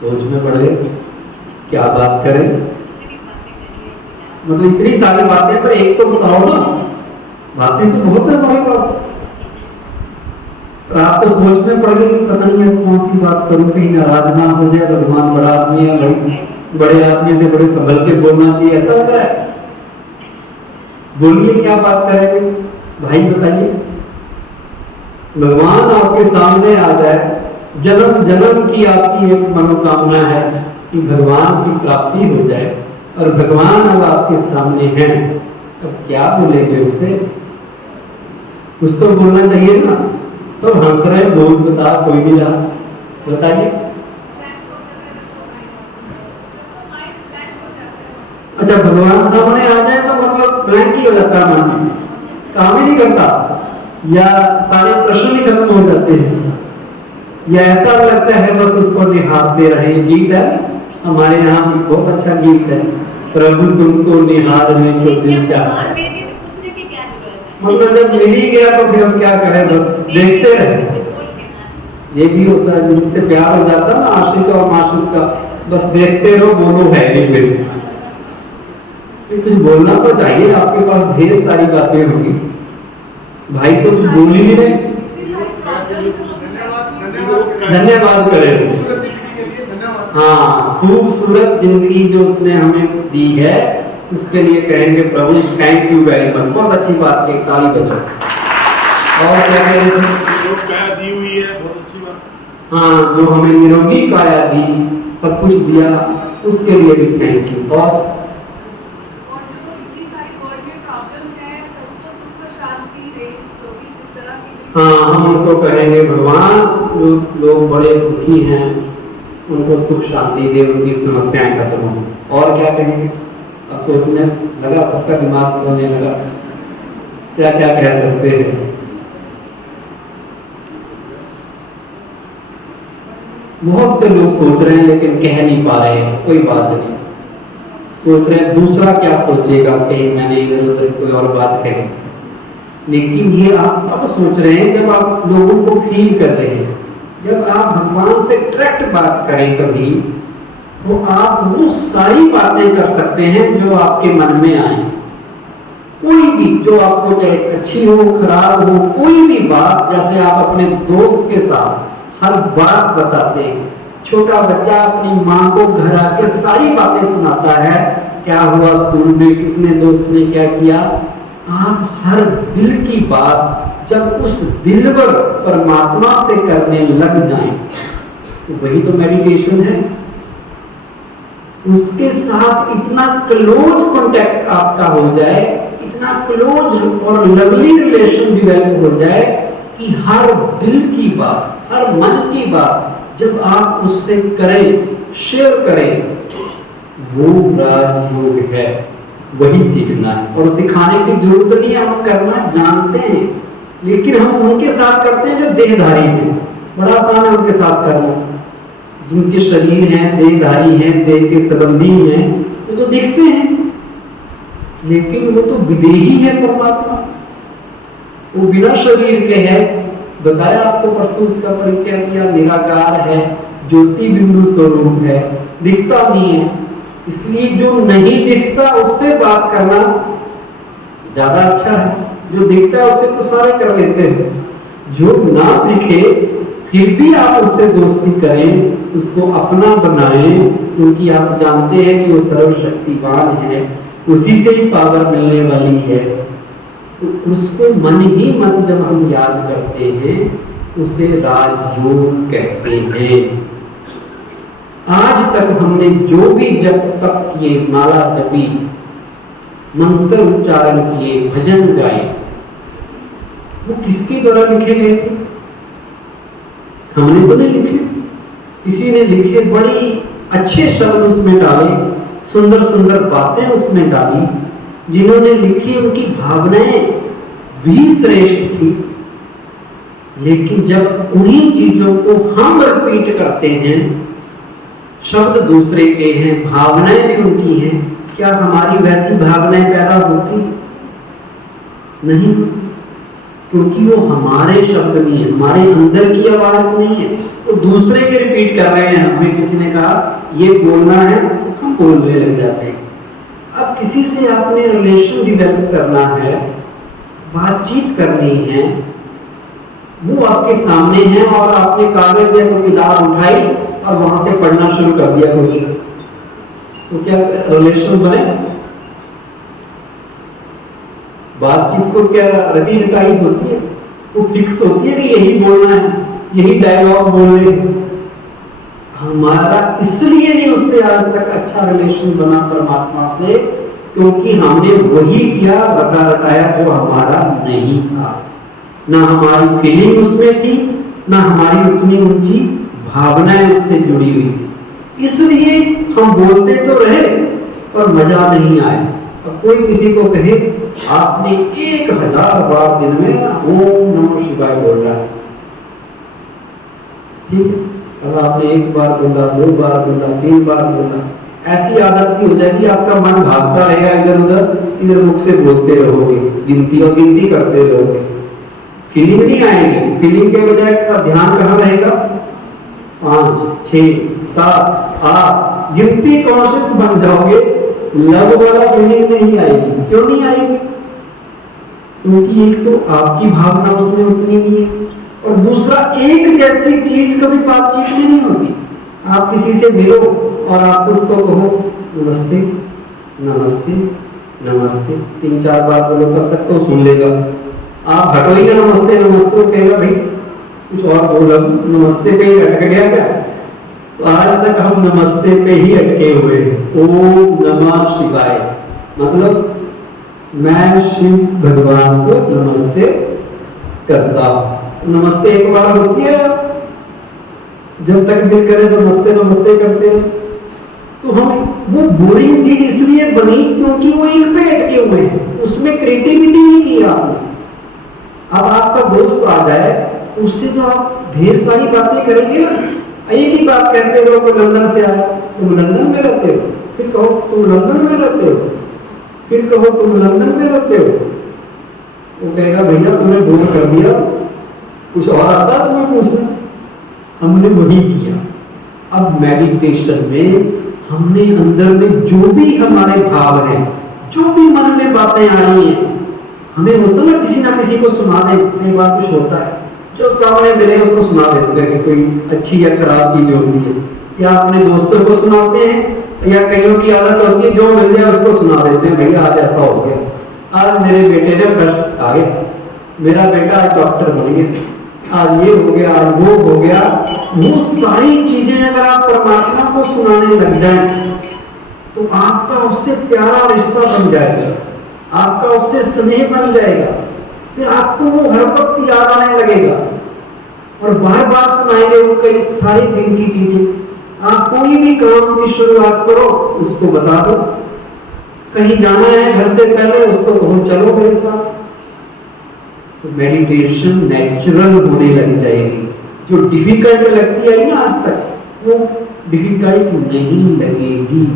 सोच में पड़ गए क्या बात करें, मतलब इतनी सारी बातें, पर एक तो बताओ ना, बातें तो बहुत है हमारे पास, पर आप तो सोच में पड़ गए कि पता नहीं अब कौन सी बात करूं, कहीं नाराज ना हो जाए, भगवान बड़ा आदमी है, बड़े आदमी से बड़े संभल के बोलना चाहिए, ऐसा होता है। बोलिए क्या बात करेंगे भाई बताइए। भगवान आपके सामने आ जाए, जन्म जन्म की आपकी एक मनोकामना है कि भगवान की प्राप्ति हो जाए, और भगवान अब आपके सामने हैं, अब क्या बोलेंगे उसे, कुछ तो बोलना चाहिए ना। सब हंस रहे, बोल बता, कोई नहीं रहा, बताइए। अच्छा, भगवान सामने आ जाए तो मतलब ब्लैंक ही हो जाता है, मन काम ही नहीं करता, या सारे प्रश्न ही खत्म हो जाते हैं, या ऐसा लगता है बस उसको निहारते रहे। गीत है हमारे यहाँ भी, बहुत अच्छा गीत है, प्रभु तुमको निहारने को दिल चाहा। मतलब जब मिल ही गया तो फिर हम क्या करें, बस देखते रहे। ये भी होता है जिनसे प्यार हो जाता है ना, आशिक और माशूक का, बस देखते रहो, बोलो है नहीं, फिर कुछ बोलना तो चाहिए, आपके पास ढेर सारी बातें होंगी, भाई तो कुछ बोल ही नहीं। धन्यवाद करें, हाँ, खूबसूरत जिंदगी जो उसने हमें दी है उसके लिए कहेंगे प्रभु थैंक यू वेरी मच। बहुत अच्छी बात है, ताली बजाओ। और क्या कहेंगे, काया दी हुई है, बहुत अच्छी बात। हाँ, जो हमें निरोगी काया दी, सब कुछ दिया, उसके लिए भी थैंक यू। और हाँ, हम उनको कहेंगे भगवान लोग बड़े दुखी हैं, उनको सुख शांति दे, उनकी समस्याएं खत्म हो। और क्या कहेंगे, अब सोचने लगा, सबका दिमाग सोने लगा, क्या क्या कह सकते हैं। बहुत से लोग सोच रहे हैं लेकिन कह नहीं पा रहे हैं, कोई बात नहीं, सोच रहे हैं दूसरा क्या सोचेगा, कहीं मैंने इधर उधर कोई और बात कही। लेकिन ये आप तब सोच रहे हैं जब आप लोगों को फील कर रहे हैं, जब आप भगवान से डायरेक्ट बात करें कभी, तो आप वो सारी बातें कर सकते हैं जो आपके मन में आए। कोई भी जो आपको चाहे अच्छी हो खराब हो, कोई भी बात, जैसे आप अपने दोस्त के साथ हर बात बताते हैं। छोटा बच्चा अपनी माँ को घर आके सारी बातें सुनाता है, क्या हुआ स्कूल में, किसने दोस्त ने क्या किया। आप हर दिल की बात जब उस दिलवर परमात्मा से करने लग जाएं, तो वही तो मेडिटेशन है। उसके साथ इतना क्लोज कांटेक्ट आपका हो जाए, इतना क्लोज और लवली रिलेशन डेवलप हो जाए कि हर दिल की बात, हर मन की बात जब आप उससे करें, शेयर करें, वो राजयोग है, वही सीखना है। और सिखाने की जरूरत नहीं है, हम करना जानते हैं, लेकिन हम उनके साथ करते हैं जो देहधारी हैं। बड़ा आसान है उनके साथ करना, जिनके शरीर हैं, देहधारी हैं, देह के संबंधी हैं, वो तो दिखते हैं, लेकिन वो तो विदेही है परमात्मा, वो बिना शरीर के है। बताया आपको परसों इसका परिचय किया, निराकार है, ज्योति बिंदु स्वरूप है, दिखता नहीं है। इसलिए जो नहीं दिखता उससे बात करना ज्यादा अच्छा है। जो दिखता है उससे तो सारे कर लेते हैं, जो ना दिखे फिर भी आप उससे दोस्ती करें, उसको अपना बनाएं, क्योंकि आप जानते हैं कि वो सर्वशक्तिवान है, उसी से ही पावर मिलने वाली है। तो उसको मन ही मन जब हम याद करते हैं उसे राजयोग कहते हैं। आज तक हमने जो भी जप तप किए, माला जपी, मंत्र उच्चारण किए, भजन गाए, वो किसके द्वारा लिखे गए थे? हमने तो नहीं लिखे, किसी ने लिखे, बड़ी अच्छे शब्द उसमें डाले, सुंदर सुंदर बातें उसमें डाली। जिन्होंने लिखी उनकी भावनाएं भी श्रेष्ठ थी, लेकिन जब उन्हीं चीजों को हम रिपीट करते हैं, शब्द दूसरे के हैं, भावनाएं भी उनकी हैं, क्या हमारी वैसी भावनाएं पैदा होती? नहीं, क्योंकि वो हमारे शब्द नहीं है, हमारे अंदर की आवाज नहीं है, वो दूसरे के रिपीट कर रहे हैं। हमें किसी ने कहा ये बोलना है, हम बोलने लग जाते हैं। अब किसी से आपने रिलेशन डेवलप करना है, बातचीत करनी है, वो आपके सामने है और आपने कागज या कोई किताब उठाई और वहां से पढ़ना शुरू कर दिया कुछ, तो क्या रिलेशन बने? बातचीत को क्या रटी रटाई होती है? वो फिक्स होती है कि यही बोलना है, यही डायलॉग बोलने। हमारा इसलिए नहीं उससे आज तक अच्छा रिलेशन बना परमात्मा से, क्योंकि हमने वही किया, रटा रटाया जो हमारा नहीं था। ना हमारी फीलिंग उसमें थी, ना हमारी उतनी ऊंची भावनाएं उससे जुड़ी हुई थी। इसलिए हम बोलते तो रहे पर मजा नहीं आया। अब कोई किसी को कहे आपने 1000 बार दिन में ओम नमः शिवाय बोल रहा है, ठीक है, अब आपने 1 बार बोला, 2 बार बोला, 3 बार बोला, ऐसी आदत सी हो जाएगी, आपका मन भागता रहेगा इधर उधर, इधर मुख से बोलते रहोगे, गिनती करते रहोगे, फीलिंग नहीं आएगी। फीलिंग के बजाय का ध्यान कहाँ रहेगा? 5, 6, 7, 8 गिनती कॉन्शियस बन जाओगे, लव वाला फीलिंग नहीं आएगी। क्यों नहीं आएगी? क्योंकि एक तो आपकी भावना उसमें उतनी नहीं है, और दूसरा एक जैसी चीज कभी बातचीत में नहीं होती। आप किसी से मिलो और आप उसको कहो नमस्ते नमस्ते नमस्ते 3-4 बार बोलो, तब तक तो सुन लेगा। आप हटो ही ना नमस्ते नमस्ते, वो कहेगा भाई कुछ और बोलो, नमस्ते पे ही अटक गया क्या? तो आज तक हम नमस्ते पे ही अटके हुए। ओम नमः शिवाय मतलब मैं शिव भगवान को नमस्ते करता हूं। नमस्ते एक बार होती है, जब तक दिल करे नमस्ते नमस्ते करते हैं। तो हम वो बोरिंग चीज इसलिए बनी क्योंकि वो एक पे अटके हुए हैं, उसमें क्रिएटिविटी नहीं की आपने। अब आपका दोस्त आ जाए, उससे तो आप ढेर सारी बातें करेंगे ना। एक ही बात कहते रहो कि लंदन से आया, तुम लंदन में रहते हो, फिर कहो तुम लंदन में रहते हो, फिर कहो तुम लंदन में रहते हो। वो कहेगा भैया तुमने बोल कर दिया, कुछ और आता तुम्हें पूछना। हमने वही किया। अब मेडिटेशन में हमने अंदर में जो भी हमारे भाव हैं, जो भी मन में बातें आ रही हैं, हमें होता ना किसी को सुना दे। कई बार कुछ होता है जो सामने मिले उसको सुना देते हैं कि कोई अच्छी या खराब चीज होती है, या अपने दोस्तों को सुनाते हैं, या कईयों की आदत होती है जो मिल जाए उसको सुना देते हैं, भैया आज ऐसा हो गया, आज मेरे बेटे ने फर्स्ट आ गया, मेरा बेटा आज डॉक्टर बन गया, आज ये हो गया, आज वो हो गया। वो सारी चीजें अगर आप परमात्मा को सुनाने लग जाएं तो आपका उससे प्यारा रिश्ता बन जाएगा, आपका उससे स्नेह बन जाएगा। फिर आपको वो हर वक्त याद आने लगेगा और बार बार सुनाएंगे वो कई सारी दिन की चीजें। आप कोई भी काम की शुरुआत करो, उसको बता दो। कहीं जाना है घर से पहले उसको कहो चलो मेरे साथ। तो मेडिटेशन नेचुरल होने लग जाएगी। जो डिफिकल्ट लगती आई ना आज तक, वो डिफिकल्ट नहीं लगेगी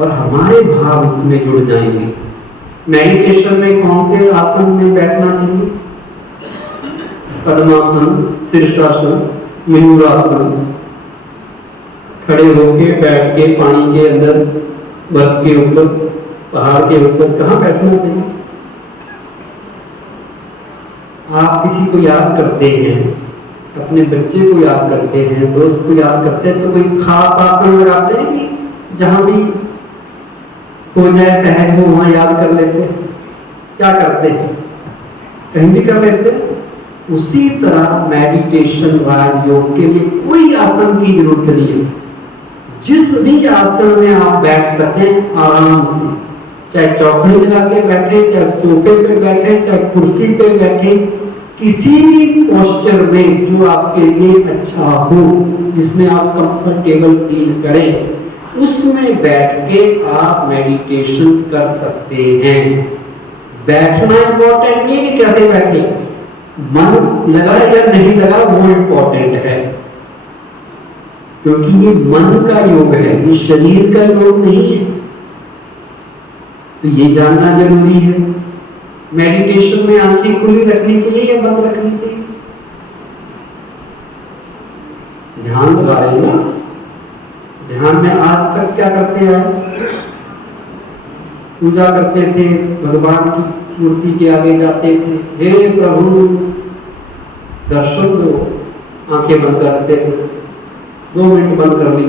और हमारे भाव उसमें जुड़ जाएंगे। मेडिटेशन में कौन से आसन में बैठना चाहिए? पद्मासन, शीर्षासन, मयूरासन। खड़े होके, बैठ के, पानी के अंदर, बर्फ के ऊपर, पहाड़ के ऊपर, कहाँ बैठना चाहिए? आप किसी को याद करते हैं, अपने बच्चे को याद करते हैं, दोस्त को याद करते हैं, तो कोई खास आसन लगाते हैं कि जहां भी हो जाए, सहज हो, वहां याद कर लेते हैं? क्या करते हैं? कहीं भी कर लेते हैं? उसी तरह मेडिटेशन राजयोग के लिए कोई आसन की जरूरत नहीं है। जिस भी आसन में आप बैठ सकें आराम से, चाहे चौखड़ी लगा के बैठे, चाहे सोफे पे बैठे, चाहे कुर्सी पे बैठे, किसी भी पोस्चर में जो आपके लिए अच्छा हो, जिसमें आप कंफर्टेबल फील करें, उसमें बैठ के आप मेडिटेशन कर सकते हैं। बैठना इंपॉर्टेंट नहीं है कि कैसे बैठे, मन लगा या नहीं लगा वो इंपॉर्टेंट है, क्योंकि ये मन का योग है, ये शरीर का योग नहीं है। तो ये जानना जरूरी है। मेडिटेशन में आंखें खुली रखनी चाहिए या बंद रखनी चाहिए? ध्यान लगा रहे हैं ना। ध्यान में आज तक क्या करते आए? पूजा करते थे, भगवान की मूर्ति के आगे जाते थे, हे प्रभु दर्शन दो, आंखें बंद करते थे, 2 मिनट बंद कर ली,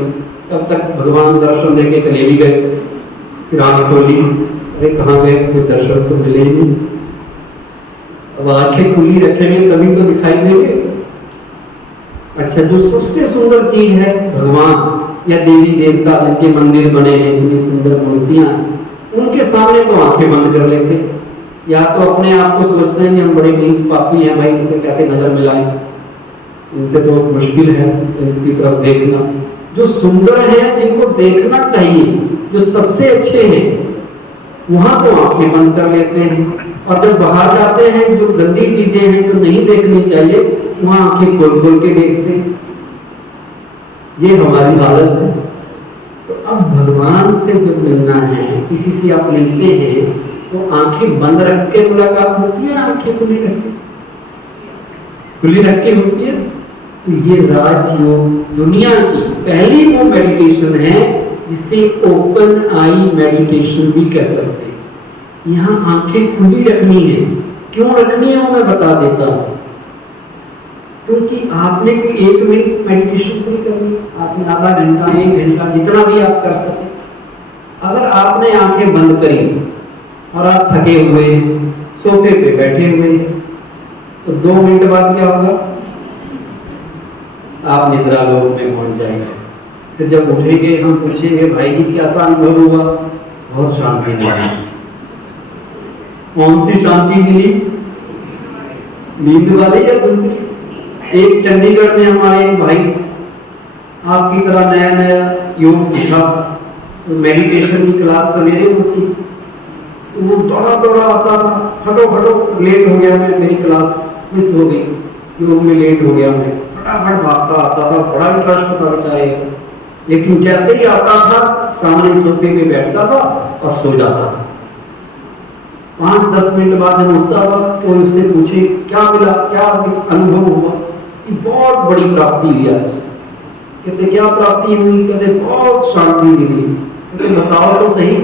तब तक भगवान दर्शन देके चले भी गए। फिर आंख खोली, अरे कहाँ गए, कोई दर्शन तो मिले नहीं। अब आंखें खुली रखेंगे तभी तो दिखाई देंगे। अच्छा, जो सबसे सुंदर चीज है भगवान या देवी देवता जिनके मंदिर बने हैं, जिनकी सुंदर मूर्तियां, उनके सामने तो आंखें बंद कर लेते, या तो अपने आप को सोचते हैं कि हम बड़े नीच पापी हैं, भाई इनसे कैसे नजर मिलाएं, इनसे तो मुश्किल है इनकी तरफ देखना। जो सुंदर है, जिनको देखना चाहिए, जो सबसे अच्छे हैं, वहां तो आंखें बंद कर लेते हैं, और जब बाहर जाते हैं, जो गंदी चीजें हैं जो नहीं देखनी चाहिए, वहां आंखें खोल खोल के देखते हैं। ये हमारी हालत है। तो अब भगवान से जब मिलना है, किसी से आप मिलते हैं, तो आंखें बंद रख के मुलाकात होती है, आंखें खुली रख के, खुली रख के होती है। तो ये राजयोग दुनिया की पहली वो मेडिटेशन है जिसे ओपन आई मेडिटेशन भी कह सकते हैं। यहाँ आंखें खुली रखनी है। क्यों रखनी है वो मैं बता देता हूँ। क्योंकि आपने कोई 1 मिनट मेडिटेशन थोड़ी करनी, आपने आधा घंटा, 1 घंटा, जितना भी आप कर सके। अगर आपने आंखें बंद करी और आप थके हुए हैं, सोफे पे बैठे हुए हैं, तो 2 मिनट बाद क्या होगा? आप निद्रा लोक में पहुंच जाएंगे। फिर जब उठेंगे, हम पूछेंगे भाई जी कैसा अनुभव हुआ? बहुत शांति मिली। कौन सी शांति मिली? नींद वाली या दूसरी? एक चंडीगढ़ में हमारे एक भाई आपकी तरह नया नया योग सीखा, तो मेडिटेशन की क्लास सवेरे होती, तो वो दौड़ा दौड़ा आता था, हटो हटो लेट हो गया मैं, मेरी क्लास मिस हो गई, योग में लेट हो गया मैं, फटाफट भागता आता था, बड़ा इंटरेस्ट था बेचारे। लेकिन जैसे ही आता था, सामने सोफे पे बैठता था और सो जाता था। 5-10 मिनट बाद जब उठता था, तो उससे पूछे क्या मिला, क्या अनुभव हुआ? कि बहुत बड़ी प्राप्ति हुई आज। कहते क्या प्राप्ति हुई? कहते बहुत शांति मिली। कहते बताओ तो सही।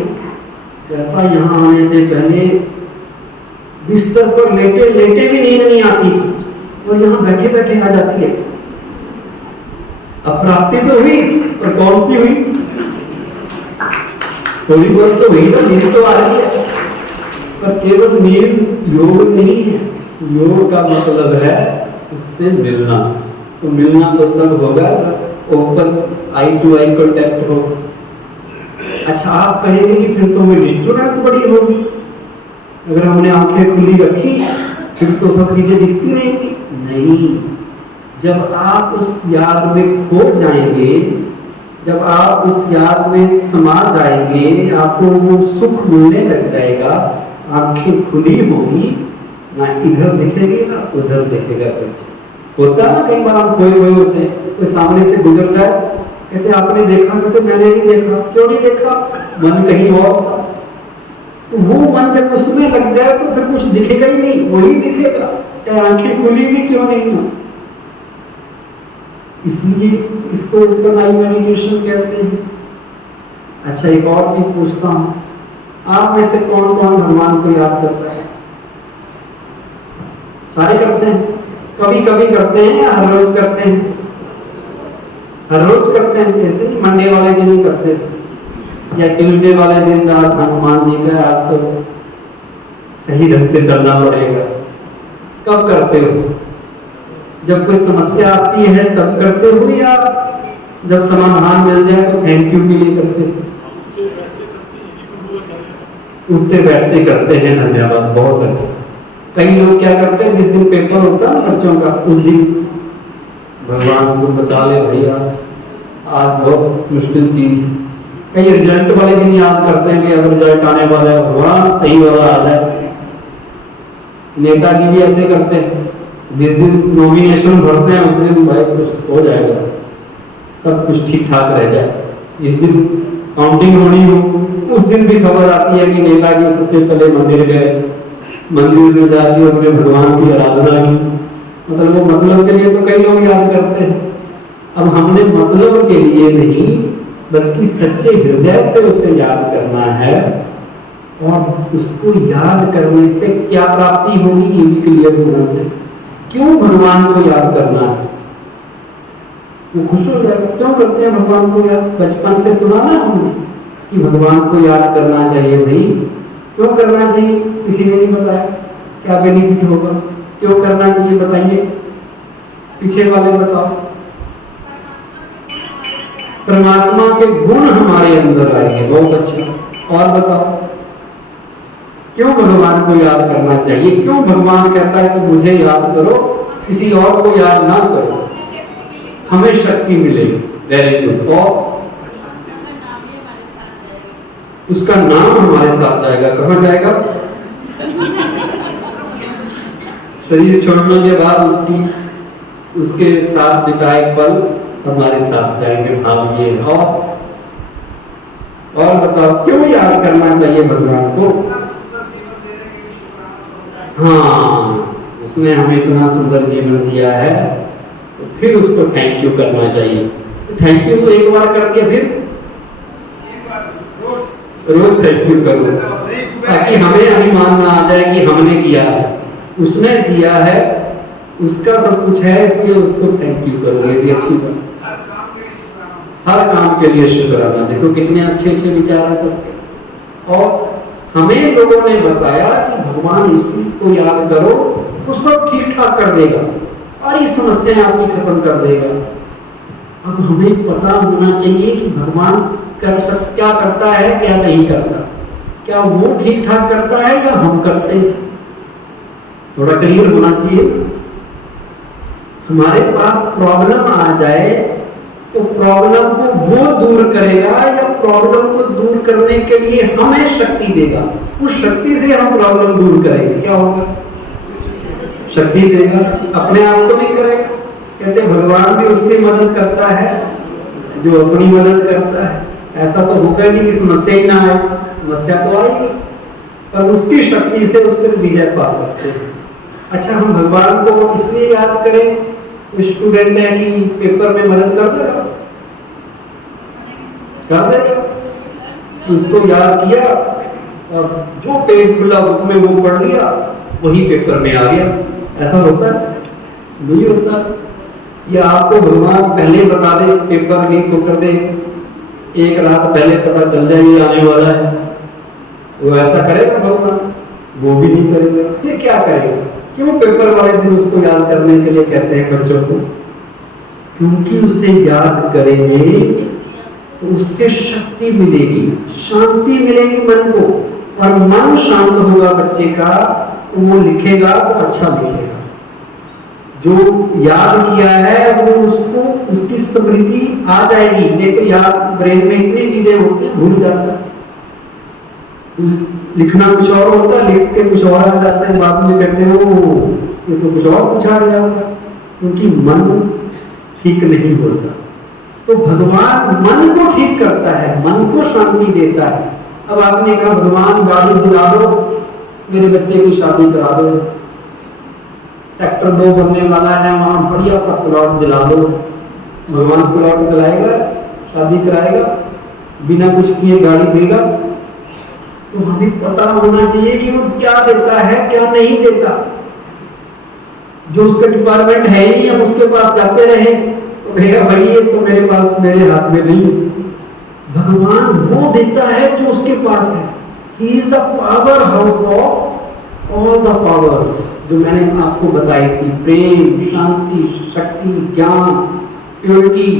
कहता यहाँ आने से पहले बिस्तर पर लेटे लेटे भी नींद नहीं आती थी, और यहाँ बैठे बैठे आ जाती है। अब प्राप्ति तो हुई, और कौन सी हुई? थोड़ी बहुत तो हुई ना, नींद तो आ रही है। पर केवल नींद योग नहीं है। योग का मतलब है उससे मिलना। तो मिलना तो तब होगा open eye to eye contact हो। अच्छा, आप कहेंगे कि फिर तो हमें डिस्टर्बेंस बड़ी होगी। अगर हमने आंखें खुली रखी फिर तो सब चीजें दिखती रहेंगी। नहीं, जब आप उस याद में खो जाएंगे, जब आप उस याद में समा जाएंगे, आपको वो सुख मिलने लग जाएगा, आंखें खुली होगी, ना इधर दिखेगी ना उधर दिखेगा। कुछ होता है ना, कई बार हम खोए हुए होते हैं, कोई सामने से गुजर जाए, कहते आपने देखा? कहते मैंने नहीं देखा। क्यों नहीं देखा? मन कहीं और था। तो वो मन जब उसमें लग जाए तो फिर कुछ दिखेगा ही नहीं, वही दिखेगा, चाहे आंखें खुली भी क्यों नहीं हो। इसलिए इसको ओपन आई मेडिटेशन कहते हैं। अच्छा, एक और चीज पूछता हूं, आप में से कौन कौन भगवान को याद करता है? सारे करते हैं? कभी कभी करते हैं या हर रोज करते हैं? हर रोज करते हैं। जैसे मंडे वाले दिन ही करते हैं, या ट्यूसडे वाले दिन आज हनुमान जी का, आज तो सही ढंग से करना पड़ेगा। कब करते हो? जब कोई समस्या आती है तब करते हो या जब समाधान मिल जाए तो थैंक यू के लिए करते हो? उठते बैठते करते हैं, धन्यवाद, बहुत अच्छा। कई लोग क्या करते हैं, जिस दिन पेपर होता है बच्चों का उस दिन भगवान को बता ले भैया आज बहुत मुश्किल चीज है। कई रिजल्ट वाले दिन याद करते हैं कि अब रिजल्ट आने वाला है, भगवान सही वाला आ जाए। नेताजी भी ऐसे करते हैं, जिस दिन नॉमिनेशन भरते हैं उस दिन भाई कुछ हो जाए, बस सब कुछ ठीक ठाक रह जाए। जिस दिन काउंटिंग होनी हो उस दिन भी खबर आती है कि नेताजी सबसे पहले मंदिर गए, मंदिर में जाके उन्होंने भगवान की आराधना की। मतलब वो मतलब के लिए तो कई लोग याद करते हैं। अब हमने मतलब के लिए नहीं बल्कि सच्चे हृदय से उसे याद करना है, और उसको याद करने से क्या प्राप्ति होगी ये भी क्लियर होना चाहिए। क्यों भगवान को याद करना है? वो खुश हो जाएगा। क्यों करते हैं भगवान को याद? बचपन से सुना ना हमने कि भगवान को याद करना चाहिए। भाई क्यों करना चाहिए? किसी ने नहीं बताया। क्या बेनिफिट होगा? क्यों करना चाहिए बताइए, पीछे वाले बताओ। परमात्मा के गुण हमारे अंदर आएंगे, बहुत अच्छा। और बताओ क्यों भगवान को याद करना चाहिए? क्यों भगवान कहता है कि मुझे याद करो, किसी और को याद ना करो, हमें शक्ति मिलेगी। Very good. और उसका नाम हमारे साथ जाएगा। कहाँ जाएगा? शरीर छोड़ने के बाद उसके साथ बिताए पल हमारे साथ जाएंगे। भाव ये। और बताओ क्यों याद करना चाहिए भगवान को? हाँ, उसने हमें इतना सुंदर जीवन दिया है तो फिर उसको थैंक यू करना चाहिए। थैंक यू तो एक बार कर दिया, फिर रोज थैंक यू करो, ताकि हमें अभिमान ना आ जाए कि हमने किया है, उसने दिया है, उसका सब कुछ है, इसलिए उसको थैंक यू करो। ये भी अच्छी बात। हर काम के लिए शुक्राना। देखो कितने अच्छे अच्छे विचार है सबके। और हमें लोगों ने बताया कि भगवान इसी को याद करो तो सब ठीक ठाक कर देगा और ये समस्याएं आपकी खत्म कर देगा। अब हमें पता होना चाहिए कि भगवान क्या करता है, क्या नहीं करता। क्या वो ठीक ठाक करता है या हम करते हैं? थोड़ा क्लियर होना चाहिए। हमारे पास प्रॉब्लम आ जाए तो प्रॉब्लम को वो दूर करेगा या प्रॉब्लम को दूर करने के लिए हमें शक्ति देगा? उस शक्ति से हम प्रॉब्लम दूर करेंगे। क्या होगा? शक्ति देगा, अपने आप को नहीं करेगा। कहते भगवान भी उसकी मदद करता है जो अपनी मदद करता है। ऐसा तो होगा नहीं कि समस्या ही ना आए, समस्या तो आएगी, पर उसकी शक्ति से उस पर विजय पा सकते हैं। अच्छा, हम भगवान को इसलिए याद करें, स्टूडेंट है कि पेपर में मदद कर देगा, कर देगा। उसको याद किया और जो पेज खुला बुक में वो पढ़ लिया, वही पेपर में आ गया। ऐसा होता है? नहीं होता। या आपको भगवान पहले बता दे पेपर लीक को कर दे, एक रात पहले पता चल जाए ये आने वाला है, वो ऐसा करेगा भगवान? वो भी नहीं करेगा। फिर क्या करेगा? क्यों पेपर वाले दिन उसको याद करने के लिए कहते हैं बच्चों को? क्योंकि उसे याद करेंगे तो उससे शक्ति मिलेगी, शांति मिलेगी मन को, और मन शांत होगा बच्चे का तो वो लिखेगा तो अच्छा लिखेगा। जो याद किया है वो उसको उसकी स्मृति आ जाएगी। नहीं तो याद ब्रेन में इतनी चीजें होती हैं, भूल जाता है। लिखना कुछ और होता है, लिख के कुछ और आ जाता है, बाद में कहते हैं वो ये तो कुछ और पूछा गया था, क्योंकि मन ठीक नहीं होता। तो भगवान मन को ठीक करता है, मन को शांति देता है। अब आपने कहा भगवान गाड़ी दिला दो, मेरे बच्चे की शादी करा दो, सेक्टर 2 बनने वाला है, वहां बढ़िया सा प्लॉट दिला दो। भगवान प्लॉट दिलाएगा, शादी कराएगा, बिना कुछ किए गाड़ी देगा? तो हमें पता होना चाहिए कि वो क्या देता है, क्या नहीं देता। जो उसका डिपार्टमेंट है ही, हम उसके पास जाते रहे तो कहेगा भाई ये तो मेरे पास, मेरे हाथ में नहीं। भगवान वो देता है जो उसके पास है। He is the power house of all the powers, जो मैंने आपको बताई थी, प्रेम, शांति, शक्ति, ज्ञान, प्योरिटी,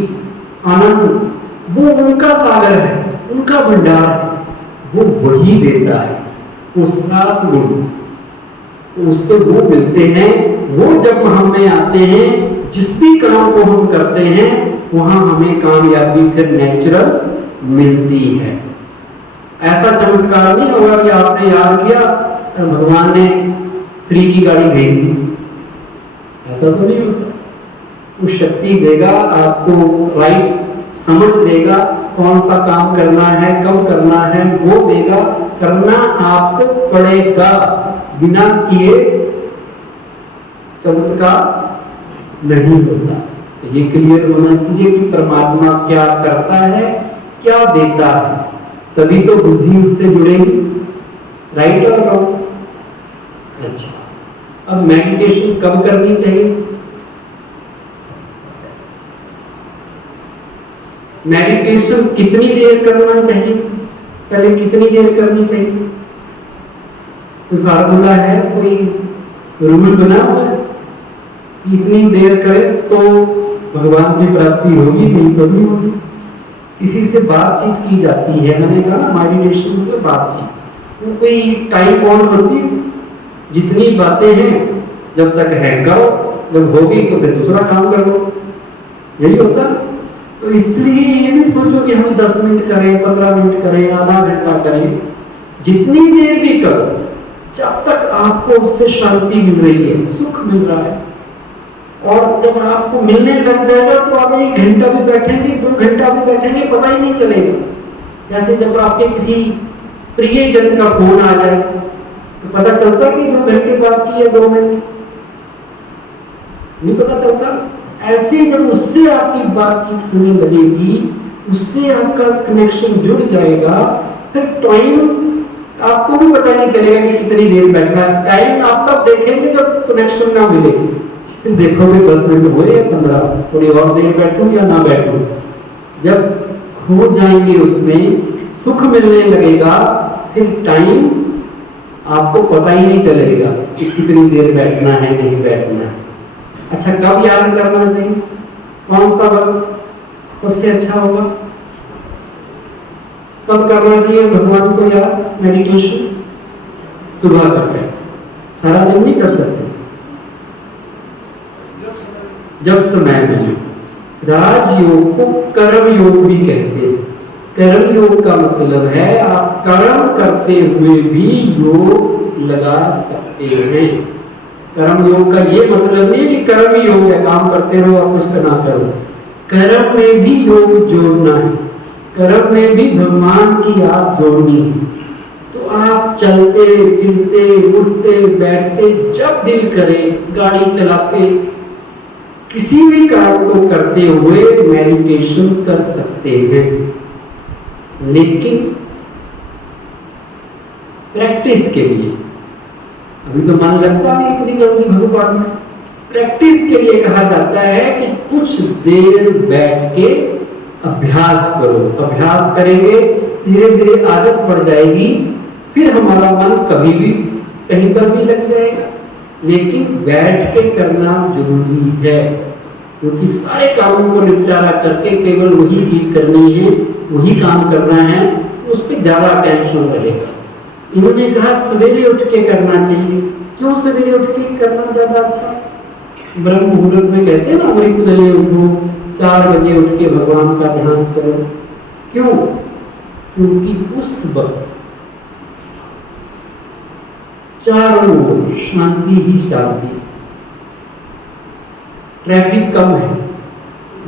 आनंद, वो उनका सागर है, उनका भंडार है, वो वही देता है, वो 7 गुण। तो उससे वो मिलते हैं, वो जब हम में आते हैं, जिस भी काम को हम करते हैं वहां हमें कामयाबी फिर नेचुरल मिलती है। ऐसा चमत्कार नहीं होगा कि आपने याद किया और भगवान ने फ्री की गाड़ी भेज दी, ऐसा तो नहीं होता। वो शक्ति देगा आपको, राइट समझ देगा, कौन सा काम करना है, कब करना है, वो देगा। करना आपको पड़ेगा, बिना किए चमत्कार नहीं होता। तो ये क्लियर होना चाहिए कि परमात्मा क्या करता है, क्या देता है, तभी तो बुद्धि उससे जुड़ेगी। राइट और रॉन्ग? अच्छा, अब मेडिटेशन कब करनी चाहिए? मेडिटेशन कितनी देर करना चाहिए? पहले कितनी देर करनी चाहिए? कोई फार्मूला है, कोई रूल बना हुआ है? इतनी देर करे तो भगवान की प्राप्ति होगी, नहीं तो नहीं होगी। किसी से बातचीत की जाती है, मैंने कहा ना मेडिटेशन मतलब बातचीत, वो कोई टाइम बाउंड होती है, जितनी बातें हैं जब तक है करो, जब होगी तो फिर दूसरा काम करो, यही होता है। तो इसलिए ये नहीं सोचो कि हम 10 मिनट करें, 15 मिनट करें, आधा घंटा करें, जितनी देर भी करो, जब तक आपको उससे शांति मिल रही है, सुख मिल रहा है। और जब आपको मिलने लग जाएगा तो आप 1 घंटा भी बैठेंगे, 2 घंटा भी बैठेंगे, पता ही नहीं चलेगा। जैसे जब आपके किसी प्रियजन का फोन आ जाए तो पता चलता है कि 2 घंटे बात की है, 2 मिनट नहीं पता चलता। ऐसे जब उससे आपकी बातचीत होने लगेगी, उससे आपका कनेक्शन जुड़ जाएगा, फिर टाइम आपको भी पता नहीं चलेगा कि कितनी देर बैठा है। टाइम आप तब देखेंगे जब कनेक्शन ना मिले, फिर देखोगे 10 मिनट हुए या 15, थोड़ी और देर बैठूं या ना बैठूं। जब खो जाएंगे उसमें, सुख मिलने लगेगा, फिर टाइम आपको पता ही नहीं चलेगा कि कितनी देर बैठना है, नहीं बैठना है। अच्छा, कब याद करना चाहिए? कौन सा वक्त सबसे अच्छा होगा? कब करना चाहिए भगवान को याद मेडिटेशन? सुबह करके, सारा दिन नहीं कर सकते, जब समय मिले। राजयोग को कर्म योग भी कहते हैं। कर्म योग का मतलब है आप कर्म करते हुए भी योग लगा सकते हैं। कर्म योग का ये मतलब नहीं है कि कर्म ही योग है, काम करते रहो आप, कुछ ना करो। कर्म में भी योग जोड़ना है, कर्म में भी भगवान की याद जोड़नी है। तो आप चलते फिरते, उठते बैठते, जब दिल करे, गाड़ी चलाते, किसी भी काम को करते हुए मेडिटेशन कर सकते हैं। लेकिन प्रैक्टिस के लिए, अभी तो मन लगता नहीं इतनी जल्दी भगवान में, प्रैक्टिस के लिए कहा जाता है कि कुछ देर बैठ के अभ्यास करो। अभ्यास करेंगे, धीरे धीरे आदत पड़ जाएगी, फिर हमारा मन कभी भी कहीं पर भी लग जाएगा। लेकिन बैठ के करना जरूरी है, क्योंकि सारे कामों को निपटारा करके केवल वही चीज करनी है, वही काम करना है, तो उस पर ज्यादा टेंशन रहेगा। इन्होंने कहा सवेरे उठ के करना चाहिए। क्यों सवेरे उठ के करना ज्यादा अच्छा? ब्रह्म मुहूर्त में कहते हैं ना, अमृत वेले उठो, 4 बजे उठ के भगवान का ध्यान करो। क्यों? क्योंकि उस वक्त चारों ओर शांति ही शांति, ट्रैफिक कम है,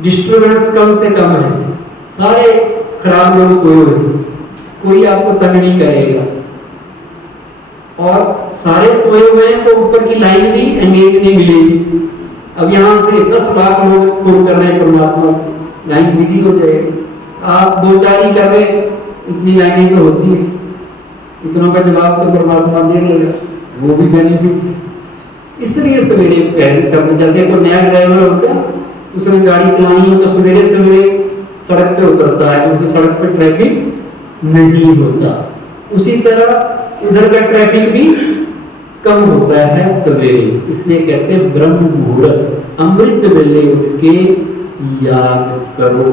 डिस्टर्बेंस कम से कम है, सारे खराब लोग सोए हुए, कोई आपको तंग नहीं करेगा, और सारे सोए हुए हैं तो ऊपर की लाइन भी एंगेज नहीं मिलेगी। अब यहाँ से 10 लाख लोग फोन कर रहे हैं परमात्मा, लाइन बिजी हो जाएगी। आप 2-4 ही कर रहे, इतनी लाइनें तो होती है, इतनों का जवाब तो परमात्मा दे देगा, वो भी बेनिफिट। इसलिए सवेरे करना, जैसे कोई नया ड्राइवर होता है, उसने गाड़ी चलानी हो तो सवेरे सवेरे सड़क पे उतरता है, क्योंकि सड़क पे ट्रैफिक नहीं होता। उसी तरह उधर का ट्रैफिक भी कब होता है? सवेरे। इसलिए कहते हैं ब्रह्म मुहूर्त, अमृत वेले उठ के याद करो।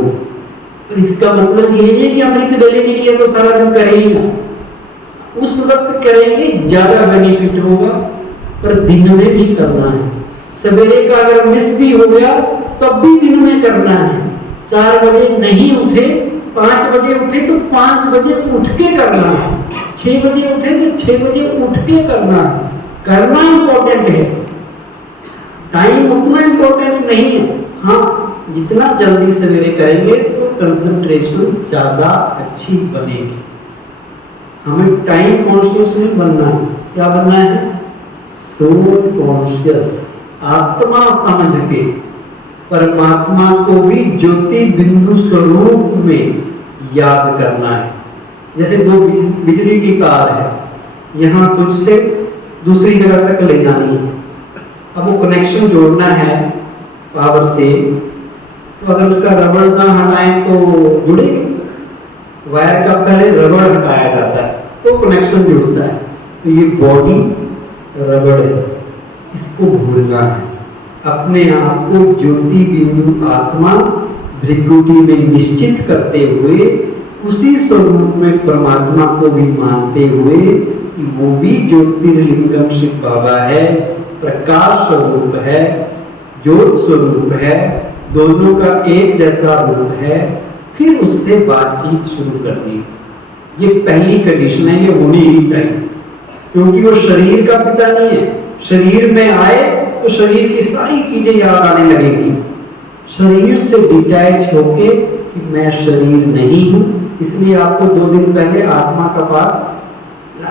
और इसका मतलब ये नहीं है कि अमृत वेले नहीं किया तो सारा दिन करेंगे ना, उस वक्त करेंगे ज्यादा बेनिफिट होगा, पर दिन में भी करना है। सवेरे का अगर मिस भी हो गया तब भी दिन में करना है। 4 बजे नहीं उठे, 5 बजे उठे तो 5 बजे उठ के करना है। 6 बजे उठे तो 6 बजे उठ के करना है। करना इंपॉर्टेंट है, टाइम उतना इंपॉर्टेंट नहीं है। हाँ, जितना जल्दी सवेरे करेंगे तो कंसंट्रेशन ज्यादा अच्छी बनेगी। हमें टाइम कॉन्शियस नहीं बनना है। क्या बनना है? सोल कॉन्शियस, आत्मा समझ के परमात्मा को भी ज्योति बिंदु स्वरूप में याद करना है। जैसे 2 बिजली की तार है, यहाँ स्विच से दूसरी जगह तक ले जानी है। अब वो कनेक्शन जोड़ना है पावर से, तो अगर उसका रबड़ ना हटाएं तो जुड़ेगी। वायर का पहले रबड़ हटाया जाता है तो कनेक्शन जुड़ता है। तो ये बॉडी रबड़ है, इसको भूलना है। अपने आप को ज्योति बिंदु आत्मा भृगुटी में निश्चित करते हुए उसी स्वरूप में परमात्मा को भी मानते हुए कि वो भी ज्योतिर्लिंगम शिव बाबा है, प्रकाश स्वरूप है, ज्योत स्वरूप है, दोनों का एक जैसा रूप है, फिर उससे बातचीत शुरू करनी। ये पहली कंडीशन है, ये होनी ही चाहिए, क्योंकि वो शरीर का पिता नहीं है। शरीर में आए तो शरीर की सारी चीजें याद आने लगेंगी। शरीर से डिटैच होके कि मैं शरीर नहीं हूं, इसलिए आपको 2 दिन पहले आत्मा का पाठ,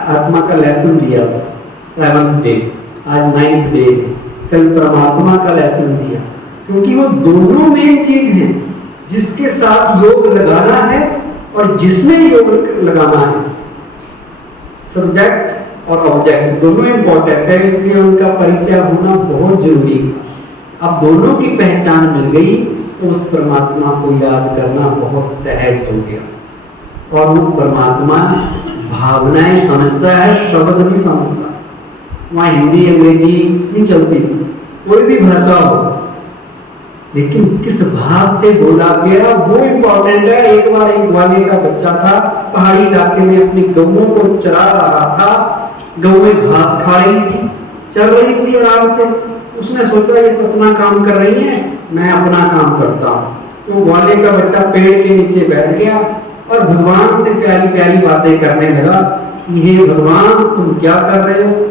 आत्मा का लेसन दिया था, 7th डे, आज 9th डे, कल परमात्मा का लेसन दिया, क्योंकि वो दोनों मेन चीज हैं जिसके साथ योग लगाना है और जिसमें योग लगाना है। सब्जेक्ट और ऑब्जेक्ट दोनों इंपॉर्टेंट है, इसलिए उनका परिचय होना बहुत जरूरी था। अब दोनों की पहचान मिल गई तो उस परमात्मा को याद करना बहुत सहज हो गया। और वो परमात्मा भावनाएं समझता है, शब्द नहीं समझता। वहाँ हिंदी अंग्रेजी नहीं चलती, कोई भी भाषा हो, लेकिन किस भाव से बोला गया वो इंपॉर्टेंट है। एक बार एक ग्वालियर का बच्चा था, पहाड़ी इलाके में अपनी गौओं को चरा रहा था। गौएं घास खा रही थी, चल रही थी आराम से। उसने सोचा ये तो अपना काम कर रही है, मैं अपना काम करता हूँ। तो ग्वालियर का बच्चा पेड़ के नीचे बैठ गया और भगवान से प्यारी प्यारी बातें करने लगा कि हे भगवान, तुम क्या कर रहे हो?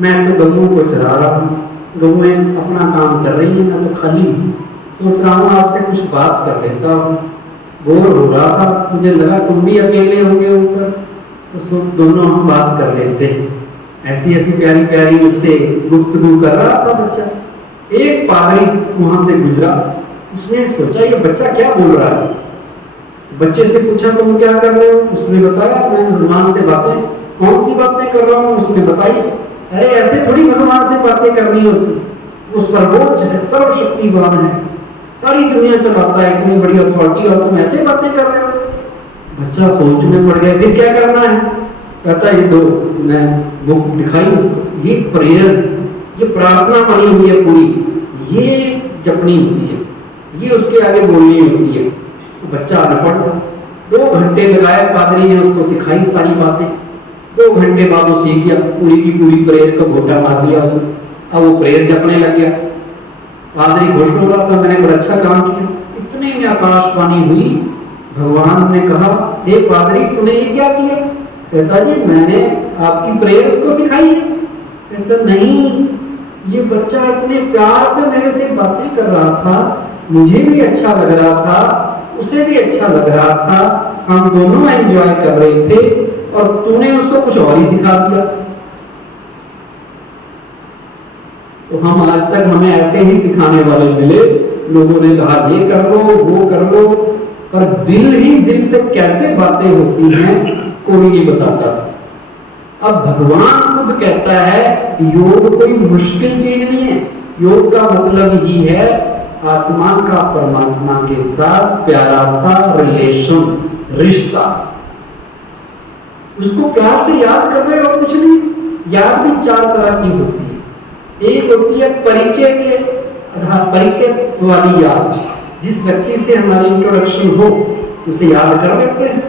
मैं तो गौओं को चरा रहा हूँ, गौएं अपना काम कर रही है, मैं तो खाली हूँ। सोच रहा हूँ आपसे कुछ बात कर लेता हूँ। बोर हो रहा था, मुझे लगा तुम भी अकेले होंगे ऊपर, तो दोनों हम बात कर लेते हैं। ऐसी ऐसी प्यारी प्यारी उससे गुफ्तगू कर रहा था बच्चा। एक पादरी वहां से गुजरा, उसने सोचा ये बच्चा क्या बोल रहा है। बच्चे से पूछा तुम क्या कर रहे हो? उसने बताया मैं भगवान से बातें। कौन सी बातें कर रहा हूँ? उसने बताई। अरे ऐसे थोड़ी भगवान से बातें करनी होती, वो सर्वोच्च है, सर्वशक्तिवान है, सारी दुनिया चलाता है, इतनी बड़ी अथॉरिटी, और तुम ऐसे बातें कर रहे हो। बच्चा सोच में पड़ गया, फिर क्या करना है? कहता ये दो, मैं बुक दिखाई उसको, ये प्रेयर, ये प्रार्थना बनी हुई है पूरी, ये जपनी होती है, ये उसके आगे बोलनी होती है। तो बच्चा अनपढ़ था, 2 घंटे लगाए, पादरी ने उसको सिखाई सारी बातें। 2 घंटे बाद वो सीख गया, पूरी की पूरी प्रेयर का घोटा मार दिया उसने। अब वो प्रेयर जपने लग गया। पादरी खुश हो रहा था, मैंने बड़ा अच्छा काम किया। इतने में आकाशवाणी हुई, भगवान ने कहा हे पादरी तूने ये क्या किया? कहता जी मैंने आपकी प्रेयर उसको सिखाई है। कहता नहीं, ये बच्चा इतने प्यार से मेरे से बातें कर रहा था, मुझे भी अच्छा लग रहा था, उसे भी अच्छा लग रहा था, हम दोनों एंजॉय कर रहे थे, और तूने उसको कुछ और ही सिखा दिया। तो हम आज तक हमें ऐसे ही सिखाने वाले मिले, लोगों ने कहा ये कर लो वो कर लो, पर दिल ही दिल से कैसे बातें होती हैं कोई नहीं बताता। अब भगवान खुद कहता है योग कोई मुश्किल चीज नहीं है। योग का मतलब ही है आत्मा का परमात्मा के साथ प्यारा सा रिलेशन, रिश्ता। उसको प्यार से याद कर रहे और कुछ नहीं। याद भी 4 तरह की होती है। एक होती है परिचय वाली याद, जिस व्यक्ति से हमारी इंट्रोडक्शन हो उसे याद कर लेते हैं,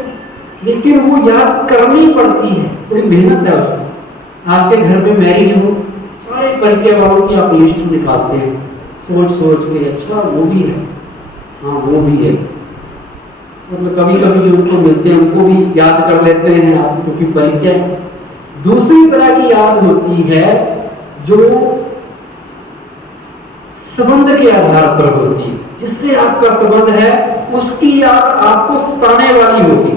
लेकिन वो याद करनी पड़ती है, थोड़ी मेहनत है उसमें। आपके घर में मैरिज हो, सारे परिचय वालों की आप लिस्ट निकालते हैं सोच सोच के, अच्छा वो भी है, हाँ वो भी है, मतलब कभी कभी जो उनको मिलते हैं उनको भी याद कर लेते हैं आप, क्योंकि परिचय। दूसरी तरह की याद होती है जो संबंध के आधार पर होती है, जिससे आपका संबंध है उसकी याद आपको सताने वाली होगी।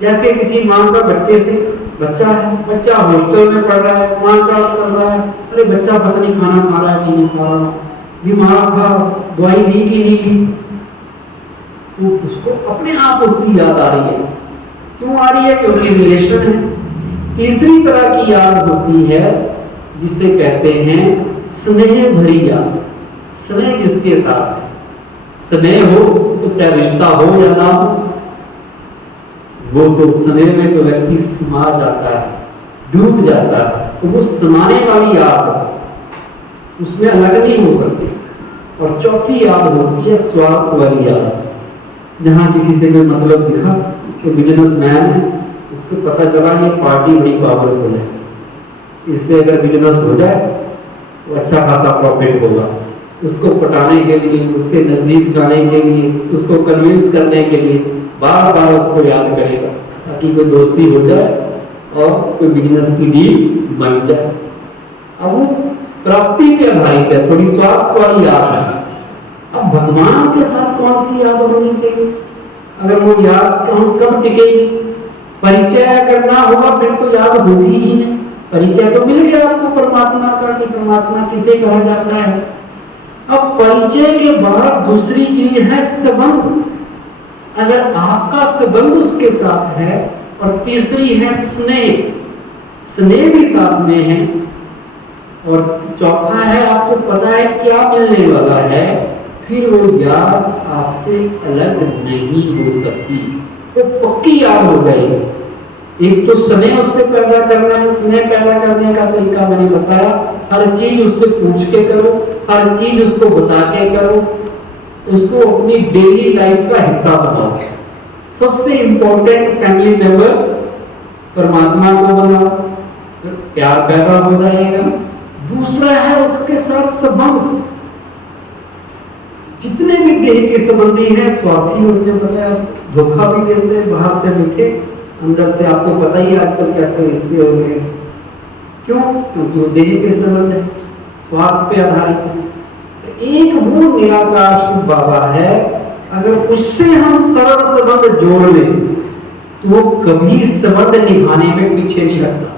जैसे किसी माँ का बच्चे से, बच्चा है, बच्चा हॉस्टल में पढ़ रहा है, माँ का कर रहा है, अरे बच्चा पता नहीं खाना खा रहा है कि नहीं खा रहा, बीमार था, दवाई ली कि नहीं ली, तो उसको अपने आप उसकी याद आ रही है। क्यों आ रही है? क्योंकि रिलेशन है। तीसरी तरह की याद होती है जिसे कहते हैं स्नेह भरी याद। स्नेह किसके साथ है? स्नेह हो तो क्या रिश्ता हो या ना हो, वो तो स्नेह में तो व्यक्ति समा जाता है, डूब जाता है, तो वो समाने वाली याद उसमें अलग नहीं हो सकती। और चौथी याद होती है स्वार्थ वाली याद, जहां किसी से कोई मतलब दिखा कि बिजनेसमैन है, उसको पता चला ये पार्टी बड़ी पावरफुल है, इससे अगर बिजनेस हो जाए तो अच्छा खासा प्रॉफिट होगा, उसको पटाने के लिए, उससे नजदीक जाने के लिए, उसको कन्विंस करने के लिए बार बार उसको याद करेगा ताकि कोई दोस्ती हो जाए और कोई बिजनेस की डील बन जाए। अब वो प्राप्ति पे आधारित है, थोड़ी स्वार्थ वाली याद है। अब भगवान के साथ कौन सी याद होनी चाहिए? अगर वो याद कब टिकेगी? परिचय अगर ना होगा फिर तो याद होगी ही नहीं। परिचय तो मिल गया आपको परमात्मा का कि परमात्मा किसे कहा जाता है। अब परिचय के बाद दूसरी चीज है संबंध। अगर आपका संबंध उसके साथ है, और तीसरी है स्नेह, स्नेह भी साथ में है, और चौथा है आपको पता है क्या मिलने वाला है, फिर वो याद आपसे अलग नहीं हो सकती, वो पक्की याद हो जाएगी। एक तो स्नेह उससे पैदा करना है, स्नेह पैदा करने का तरीका मैंने बताया, हर चीज उससे पूछ के करो, हर चीज उसको बता के करो, उसको अपनी डेली लाइफ का हिस्सा बनाओ। सबसे इंपॉर्टेंट फैमिली मेंबर परमात्मा को बनाओ, प्यार पैदा हो जाएगा। दूसरा है उसके साथ संबंध। जितने भी देह के संबंधी हैं स्वार्थी होते हैं, पता है, धोखा भी देते हैं, बाहर से मीठे, अंदर से आपको पता ही आजकल कैसे रिश्ते हो गए। क्यों? क्योंकि वो देह के संबंध है, स्वार्थ पे आधारित है। एक वो निराकार शिव बाबा है, अगर उससे हम सरल संबंध जोड़ लें तो वो कभी संबंध निभाने में पीछे नहीं हटता।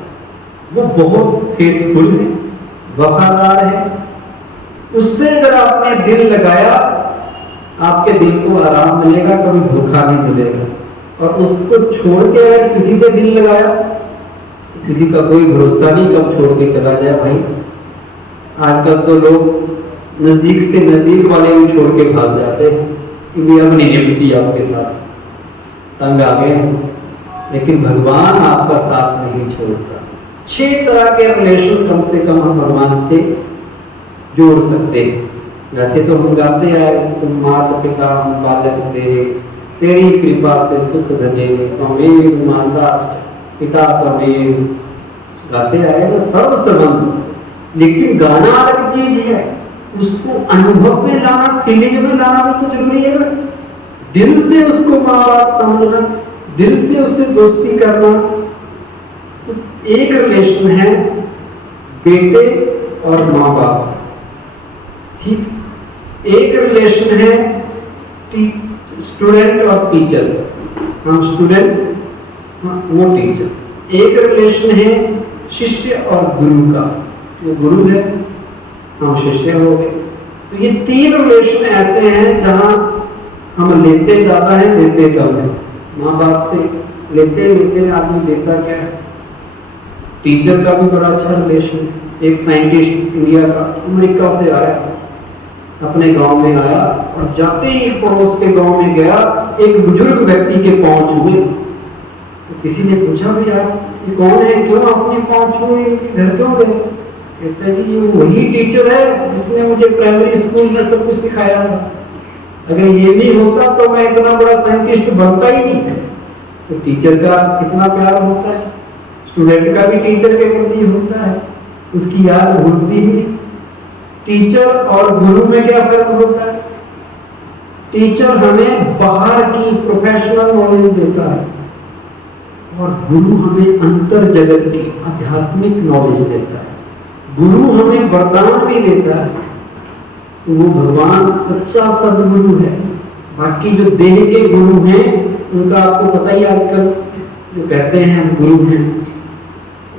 वो बहुत फेथफुल है, वफादार है। उससे अगर आपने दिल लगाया, आपके दिल को आराम मिलेगा, कभी धोखा नहीं मिलेगा। और उसको छोड़ के अगर किसी से दिल लगाया तो किसी का कोई भरोसा नहीं कब छोड़ के चला जाए भाई। आजकल तो लोग नजदीक से नजदीक वाले भी छोड़ के भाग जाते हैं कि भी अब नहीं निभती आपके साथ, तंग आ गए हैं। लेकिन भगवान आपका साथ नहीं छोड़ता। 6 तरह के रिलेशन कम से कम हम भगवान से जोड़ सकते हैं। वैसे तो हम गाते आए, तुम माता पिता हम बालक तेरे, तेरी कृपा से सुख धने, त्वमेव माता पिता त्वमेव, गाते आए ना सर्व संबंध। लेकिन गाना अलग चीज है, उसको अनुभव में लाना, फीलिंग में लाना भी तो जरूरी है ना। दिल से उसको माँ बाप समझना, दिल से उससे दोस्ती करना। तो एक रिलेशन है बेटे और माँ बाप, ठीक। एक रिलेशन है स्टूडेंट और टीचर, हम स्टूडेंट, वो टीचर। एक रिलेशन है शिष्य और गुरु का, वो गुरु है, हम शिष्य हो गए। तो ये 3 रिलेशन ऐसे हैं जहां हम लेते ज्यादा है, देते कम है। माँ बाप से लेते आदमी देता क्या है। टीचर का भी बड़ा अच्छा रिलेशन है। एक साइंटिस्ट इंडिया का अमेरिका से आया, अपने गांव में आया, और जाते ही पड़ोस के गांव में गया, एक बुजुर्ग व्यक्ति के पांव छुए। तो किसी ने पूछा भी यार ये कौन है, क्यों अपने पाँव छुए, घर क्यों गए? कहता है जी ये वही टीचर है जिसने मुझे प्राइमरी स्कूल में सब कुछ सिखाया था। अगर ये नहीं होता तो मैं इतना बड़ा साइंटिस्ट बनता ही नहीं। तो टीचर का कितना प्यार होता है, स्टूडेंट का भी टीचर के प्रति होता है, उसकी याद भूलती नहीं। टीचर और गुरु में क्या फर्क होता है? टीचर हमें बाहर की प्रोफेशनल नॉलेज देता है और गुरु हमें अंतर जगत की आध्यात्मिक नॉलेज देता है। गुरु हमें वरदान भी देता है, तो वो भगवान सच्चा सदगुरु है। बाकी जो देह के गुरु हैं उनका आपको पता ही, आजकल जो कहते हैं हम गुरु हैं,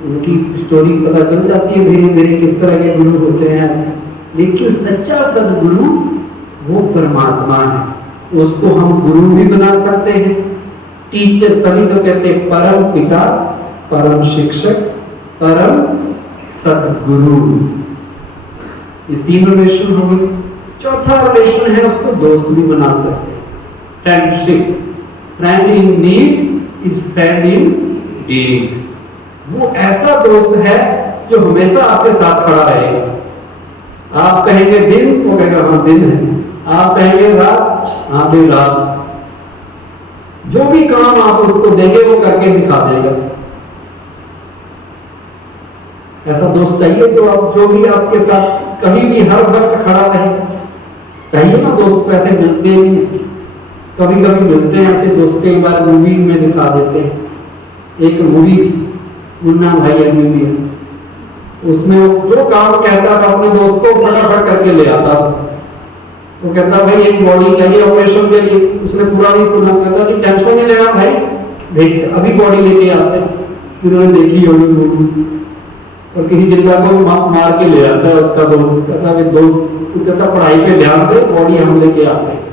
उनकी स्टोरी पता चल जाती है धीरे धीरे किस तरह के गुरु होते हैं। लेकिन सच्चा सदगुरु वो परमात्मा है, तो उसको हम गुरु भी बना सकते हैं। टीचर तभी तो कहते हैं परम पिता, परम शिक्षक, परम सदगुरु। ये तीन रिलेशन हो गए। चौथा रिलेशन है, उसको दोस्त भी बना सकते हैं, friendship. Friend in need is friend in deed. वो ऐसा दोस्त है जो हमेशा आपके साथ खड़ा रहेगा। आप कहेंगे दिन, वो कहेगा हाँ दिन है। आप कहेंगे रात, हाँ भी रात। जो भी काम आप उसको देंगे वो करके दिखा देगा। ऐसा दोस्त चाहिए तो आप जो भी आपके साथ कभी भी हर वक्त खड़ा रहे। चाहिए ना दोस्त, पैसे मिलते नहीं, कभी कभी मिलते हैं ऐसे दोस्त, कई बार मूवीज में दिखा देते हैं। एक मूवी थी मुन्ना भाई MBBS, उसमें जो काम कहता था अपने दोस्त को फटाफट करके ले आता था। वो कहता भाई एक बॉडी चाहिए ऑपरेशन के लिए, उसने पूरा नहीं सुना, कहता कि टेंशन नहीं लेना भाई, भेज अभी बॉडी लेके आते। फिर उन्होंने देखी होगी मूवी, और किसी जिंदा को मार के ले आता है उसका दोस्त। कहता है दोस्त, तू कहता पढ़ाई पे ध्यान दे, बॉडी हम लेके आते हैं।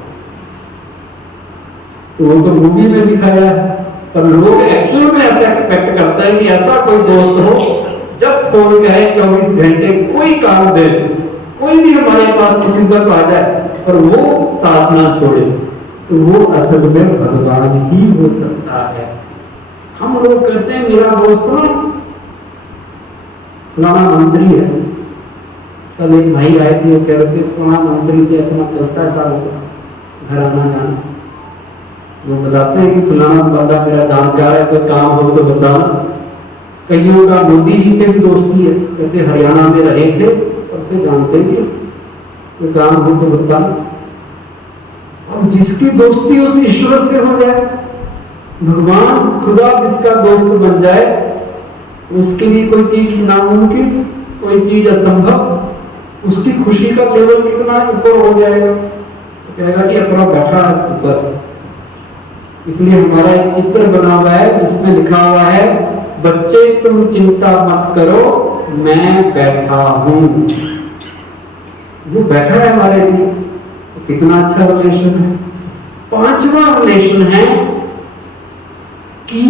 तो वो तो मूवी में दिखाया है, पर लोग एक्चुअल में ऐसा एक्सपेक्ट करते हैं कि ऐसा कोई दोस्त हो जब फोन करे 24 घंटे कोई काम दे, कोई भी हमारे पास मुसीबत आ जाए पर वो साथ ना छोड़े, तो वो असल में भगवान ही हो सकता है। हम लोग कहते हैं मेरा दोस्त ना फलाना मंत्री है। कल एक भाई आए थे, वो कह रहे थे फलाना मंत्री से अपना चलता था घर आना जाना। वो बताते हैं कि फलाना बंदा मेरा जान जा रहा है, कोई काम हो तो बताना। कईयों का मोदी जी से भी दोस्ती है, कहते हरियाणा में रहे थे और से जानते थे, कोई काम हो तो बताना। अब जिसकी दोस्ती उस ईश्वर से हो जाए, भगवान खुदा जिसका दोस्त बन जाए, तो उसके लिए कोई चीज नामुमकिन, कोई चीज असंभव। उसकी खुशी का लेवल कितना ऊपर हो जाएगा, तो कहेगा कि अपना बैठा है ऊपर। इसलिए हमारा एक चित्र बना हुआ है जिसमें लिखा हुआ है, बच्चे तुम चिंता मत करो मैं बैठा हूं। वो बैठा है हमारे लिए, तो कितना अच्छा रिलेशन है। पांचवा रिलेशन है कि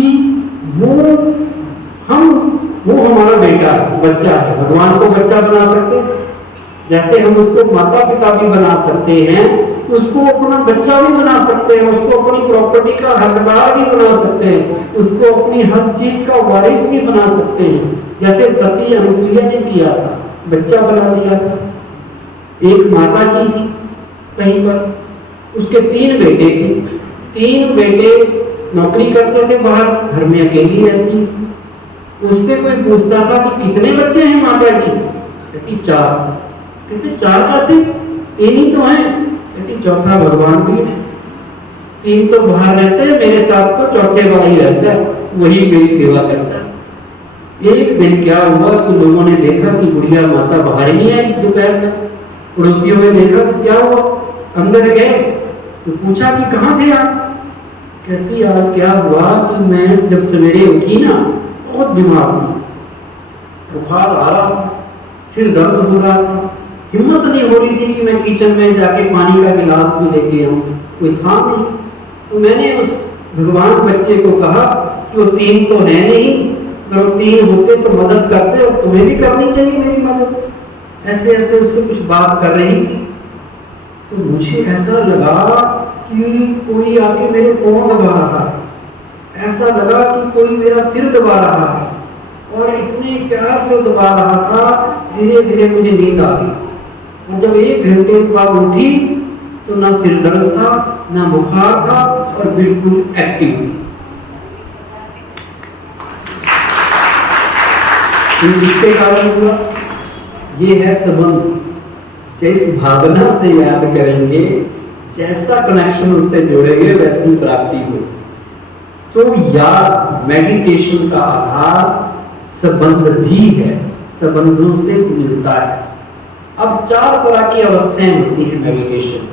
वो हमारा बेटा है, बच्चा है। भगवान को बच्चा बना सकते हैं, जैसे हम उसको माता पिता भी बना सकते हैं, उसको अपना बच्चा भी बना सकते हैं, उसको अपनी प्रॉपर्टी का हकदार भी बना सकते हैं, उसको अपनी हर चीज का वारिस भी बना सकते हैं। जैसे सती अनुसुईया ने किया था, बच्चा बना लिया था। एक माता की थी कहीं पर, उसके 3 बेटे थे। 3 बेटे नौकरी करते थे बाहर, घर में अकेली रहती। उससे कोई पूछता था कि कितने बच्चे हैं माता जी? कहती 4। कहते 4 कैसे? 3 ही तो हैं। कहती चौथा भगवान भी है। 3 तो बाहर रहते हैं, मेरे साथ तो चौथे भाई रहता है, वही मेरी सेवा करता है। एक दिन क्या हुआ कि लोगों ने देखा कि बुढ़िया माता बाहर ही नहीं आई दोपहर तक। पड़ोसियों ने देखा कि क्या हुआ, अंदर गए तो पूछा कि कहाँ थे आप? कहती आज क्या हुआ कि मैं जब सवेरे उठी ना, बहुत बीमार थी, बुखार आ रहा था, सिर दर्द हो रहा था, हिम्मत नहीं हो रही थी कि मैं किचन में जाके पानी का गिलास भी लेके आऊं, कोई था नहीं। तो मैंने उस भगवान बच्चे को कहा कि वो 3 तो है नहीं, अगर 3 होते तो मदद करते और तुम्हें भी करनी चाहिए मेरी मदद। ऐसे ऐसे उससे कुछ बात कर रही थी, तो मुझे ऐसा लगा कि कोई आके मेरे पाँव दबा रहा है, ऐसा लगा कि कोई मेरा सिर दबा रहा है। और इतने प्यार से दबा रहा था, धीरे धीरे मुझे नींद आ गई। और जब 1 घंटे बाद उठी तो ना सिर दर्द था, ना बुखार था और बिल्कुल एक्टिव थी। किसके कारण हुआ? ये है संबंध। जिस भावना से याद करेंगे, जैसा कनेक्शन उससे जोड़ेंगे, वैसी प्राप्ति हो। तो याद, मेडिटेशन का आधार संबंध भी है, संबंधों से मिलता है। अब 4 तरह की अवस्थाएं होती हैं मेडिटेशन।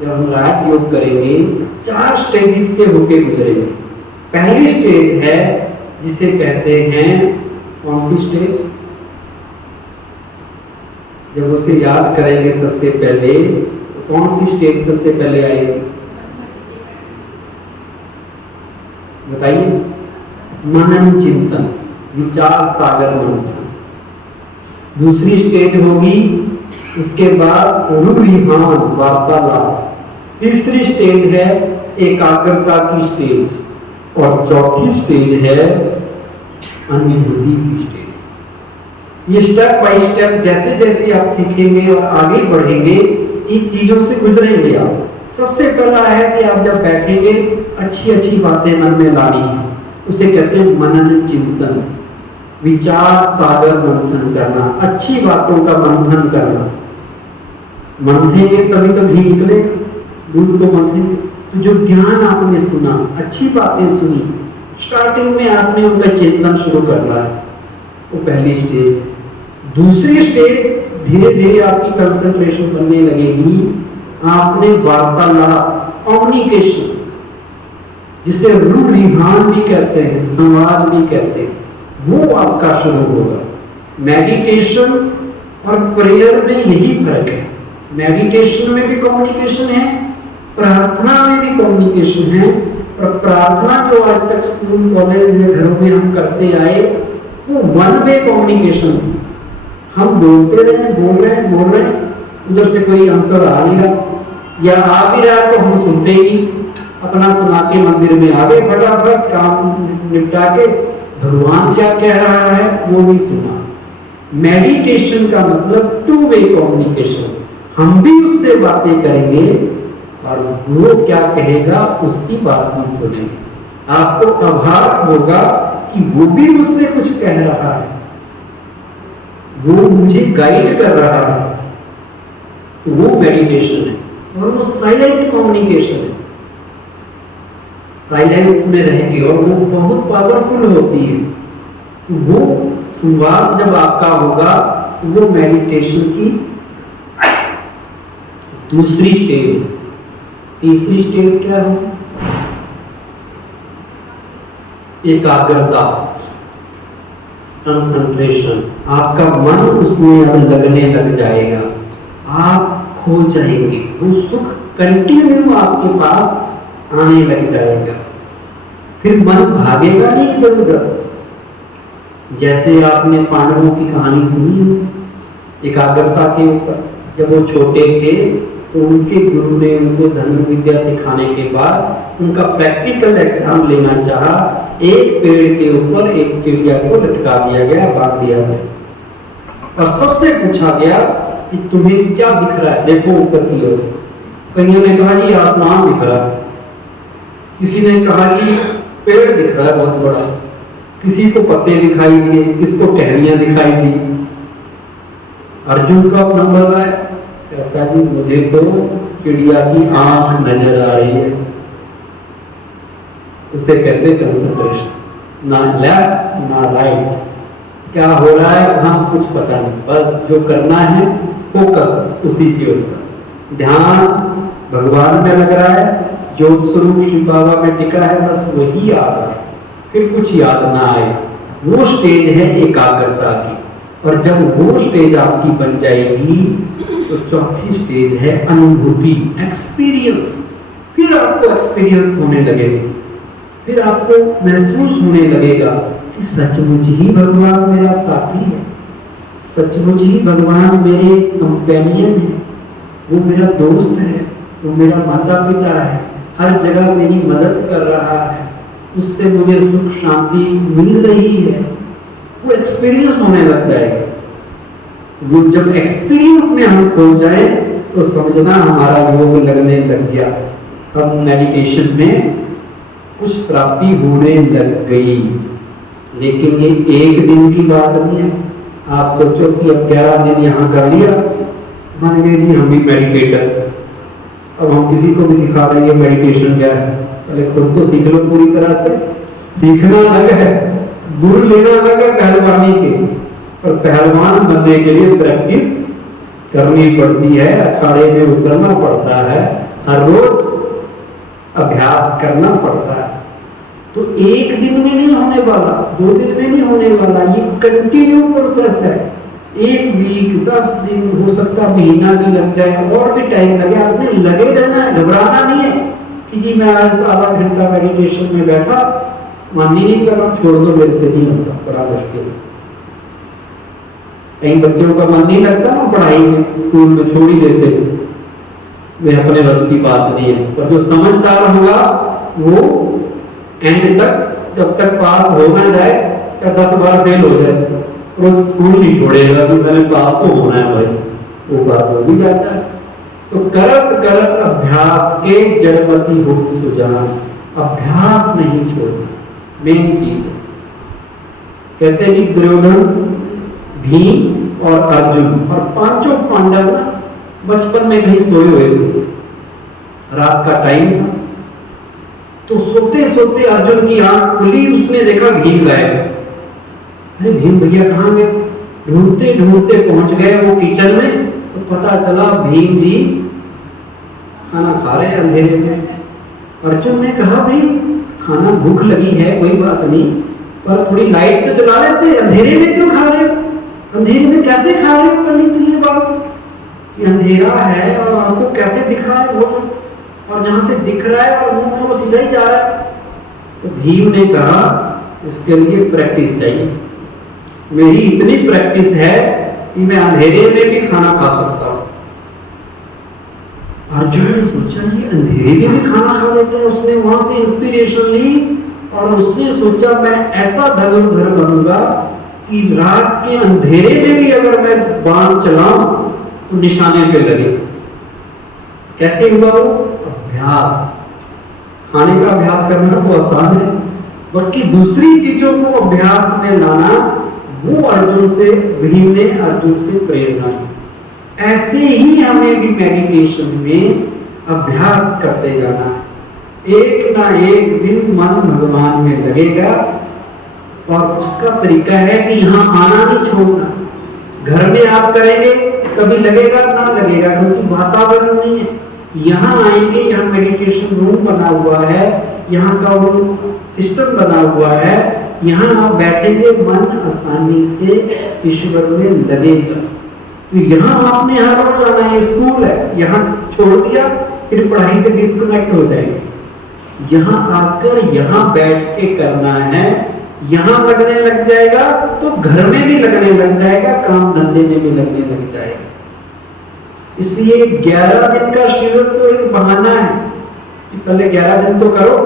जब हम राजयोग करेंगे 4 स्टेजेस से होके गुजरेंगे। पहली स्टेज है जिसे कहते हैं, कौन सी स्टेज? जब उसे याद करेंगे सबसे पहले, तो कौन सी स्टेज सबसे पहले आएगी? बताइए। मनन चिंतन, विचार सागर मंथन। दूसरी स्टेज होगी, उसके बाद रूढ़िमान वार्तालाप। तीसरी स्टेज है एकाग्रता की स्टेज, और चौथी स्टेज है अनुभूति की स्टेज। ये स्टेप बाय स्टेप जैसे जैसे आप सीखेंगे और आगे बढ़ेंगे, इन चीजों से गुजरेंगे आप। सबसे पहला है कि आप जब बैठेंगे, अच्छी अच्छी बातें मन में लानी है, उसे कहते हैं मनन चिंतन, विचार सागर मंथन करना, अच्छी बातों का मंथन करना। मंथेंगे तभी तो घी निकले, दूध को मंथेंगे। तो जो ज्ञान आपने सुना, अच्छी बातें सुनी, स्टार्टिंग में आपने उनका चिंतन शुरू करना है, वो पहली स्टेज। दूसरी स्टेज, धीरे धीरे आपकी कंसंट्रेशन बनने लगेगी, आपने वार्तालाप, कम्युनिकेशन, जिसे रूढ़िमान भी कहते हैं, संवाद भी कहते हैं, वो आपका शुरू होगा। मेडिटेशन और प्रेयर में यही फर्क है। मेडिटेशन में भी कम्युनिकेशन है, प्रार्थना में भी कम्युनिकेशन है। और प्रार्थना जो आज तक स्कूल कॉलेज या घरों में हम करते आए, वो वन वे कम्युनिकेशन थी। हम बोलते रहे, बोल रहे, उधर से कोई आंसर आ नहीं रहा, या आ भी रहा तो हम सुनते ही, अपना सुना के मंदिर में आगे फटाफट काम निपटा के भगवान क्या कह रहा है वो नहीं सुना। मेडिटेशन का मतलब 2 वे कम्युनिकेशन। हम भी उससे बातें करेंगे और वो क्या कहेगा उसकी बात भी सुनेंगे। आपको आभास होगा कि वो भी मुझसे कुछ कह रहा है, वो मुझे गाइड कर रहा है। तो वो मेडिटेशन है। और वो साइलेंट कम्युनिकेशन है, साइलेंस में रहेंगे, और वो बहुत पावरफुल होती है। तो वो संवाद जब आपका होगा, तो वो मेडिटेशन की दूसरी स्टेज। तीसरी स्टेज क्या होगी? एकाग्रता, कंसंट्रेशन। आपका मन उसमें अब लगने लग जाएगा, आप खो जाएंगे, वो सुख कंटिन्यू आपके पास आने लग जाएगा। फिर मन भागेगा नहीं इधर उधर। जैसे आपने पांडवों की कहानी सुनी है एकाग्रता के ऊपर। जब वो छोटे थे तो उनके गुरु ने उनको धनुर्विद्या सिखाने के बाद उनका प्रैक्टिकल एग्जाम लेना चाहा। एक पेड़ के ऊपर एक चिड़िया को लटका दिया गया, बांध दिया गया, और सबसे पूछा गया कि तुम्हें क्या दिख रहा है, देखो ऊपर की ओर। कईयों ने कहा जी आसमान दिख रहा है, किसी ने कहा जी पेड़ दिख रहा है बहुत बड़ा, किसी को पत्ते दिखाई दिए, किसको टहनियां दिखाई दी। अर्जुन का नंबर आया, कहता जी मुझे तो चिड़िया की आंख नजर आ रही है। उसे कहते कंसंट्रेशन, ना लेफ्ट ना राइट, क्या हो रहा है वहां कुछ पता नहीं, बस जो करना है फोकस उसी के ऊपर, ध्यान भगवान में लग रहा है, ज्योत स्वरूप शिव बाबा में टिका है, बस वही याद आए, फिर कुछ याद ना आए। वो स्टेज है एकाग्रता की। और जब वो स्टेज आपकी बन जाएगी तो चौथी स्टेज है अनुभूति, एक्सपीरियंस। फिर आपको एक्सपीरियंस होने लगेगा, फिर आपको महसूस होने लगेगा कि सचमुच ही भगवान मेरा साथी है, सचमुच ही भगवान मेरे कंपेनियन है, वो मेरा दोस्त है, वो मेरा माता पिता है, हर जगह मेरी मदद कर रहा है, उससे मुझे सुख शांति मिल रही है। वो एक्सपीरियंस होने लग जाएगा। वो जब एक्सपीरियंस में हम खो जाए तो समझना हमारा योग लगने लग गया, अब मेडिटेशन में कुछ प्राप्ति होने लग गई। लेकिन ये एक दिन की बात नहीं है। आप सोचो कि अब 11 दिन यहाँ कर लिया, मान गए जी हम भी मेडिटेटर, अब हम किसी को भी सिखा रहे हैं मेडिटेशन क्या है। पहले खुद तो सीख लो पूरी तरह से। सीखना अलग है, गुरु लेना अलग है पहलवानी के, और पहलवान बनने के लिए प्रैक्टिस करनी पड़ती है, अखाड़े में उतरना पड़ता है, हर रोज अभ्यास करना पड़ता है। तो एक दिन में नहीं होने वाला, 2 दिन में नहीं होने वाला, ये कंटिन्यू प्रोसेस है। 1 वीक, 10 दिन, हो सकता महीना भी लग जाए, और भी टाइम लगे। आपने लगे रहना है, घबराना नहीं है कि जी मैं आज आधा घंटा मेडिटेशन में बैठा, मन ही नहीं कर रहा, छोड़ दो, मेरे से नहीं होता, बड़ा मुश्किल। कई बच्चों का मन नहीं लगता ना पढ़ाई में, स्कूल में छोड़ ही देते, वे अपने बस की बात नहीं है। पर जो समझदार होगा वो एंड तक, जब तक पास हो ना जाए, या 10 बार फेल हो जाए, वो स्कूल नहीं छोड़ेगा कि मैंने पास तो होना है भाई, वो पास हो भी जाता है। तो करत करत अभ्यास के जड़मति हो सुजान, अभ्यास नहीं छोड़ना, मेन चीज। कहते हैं कि दुर्योधन, भीम और अर्जुन और 5 पांडव बचपन में कहीं सोए हुए थे, रात का टाइम था, तो सोते सोते अर्जुन की आंख खुली, उसने देखा भीम गायब। अरे भीम भैया कहाँ गए? ढूंढते ढूंढते पहुंच गए वो किचन में, तो पता चला भीम जी खाना खा रहे अंधेरे में। अर्जुन ने कहा भाई खाना, भूख लगी है, कोई बात नहीं, पर थोड़ी लाइट तो जला लेते, अंधेरे में क्यों खा रहे हो? अंधेरे में कैसे खा रहे हो? करनी तो ये बात, ये अंधेरा है और आपको कैसे दिख रहा है वो, और जहां से दिख रहा है और मुंह में वो सीधा ही जा रहा है। तो भीम ने कहा इसके लिए प्रैक्टिस चाहिए, मेरी इतनी प्रैक्टिस है कि मैं अंधेरे में भी खाना खा सकता हूं। अर्जुन ने सोचा ये अंधेरे में भी खाना खा लेते हैं, उसने वहां से इंस्पिरेशन ली और उससे सोचा मैं ऐसा धनुर्धर बनूंगा कि रात के अंधेरे में भी अगर मैं बाण चलाऊं तो निशाने पे लगे। कैसे हुआ वो? अभ्यास। खाने का अभ्यास करना तो आसान है, बाकी दूसरी चीजों को अभ्यास में लाना, वो अर्जुन से, भीम ने अर्जुन से प्रेरणा ली। ऐसे ही हमें भी मेडिटेशन में अभ्यास करते जाना है। एक ना एक दिन मन भगवान में लगेगा, और उसका तरीका है कि यहाँ आना नहीं छोड़ना। घर में आप करेंगे कभी लगेगा ना लगेगा, क्योंकि वातावरण नहीं है। यहाँ आएंगे, यहाँ मेडिटेशन रूम बना हुआ है, यहाँ का वो सिस्टम बना हुआ है, यहाँ आप बैठेंगे, मन आसानी से ईश्वर में लगेगा। तो यहाँ आपने हर रोज आना है, स्कूल है, यहाँ छोड़ दिया फिर पढ़ाई से डिस्कनेक्ट हो जाएगी। यहाँ आकर यहाँ बैठ के करना है, यहाँ लगने लग जाएगा तो घर में भी लगने लग जाएगा, काम धंधे में भी लगने लग जाएगा। इसलिए 11 दिन का शिविर तो एक बहाना है कि पहले 11 दिन तो करो,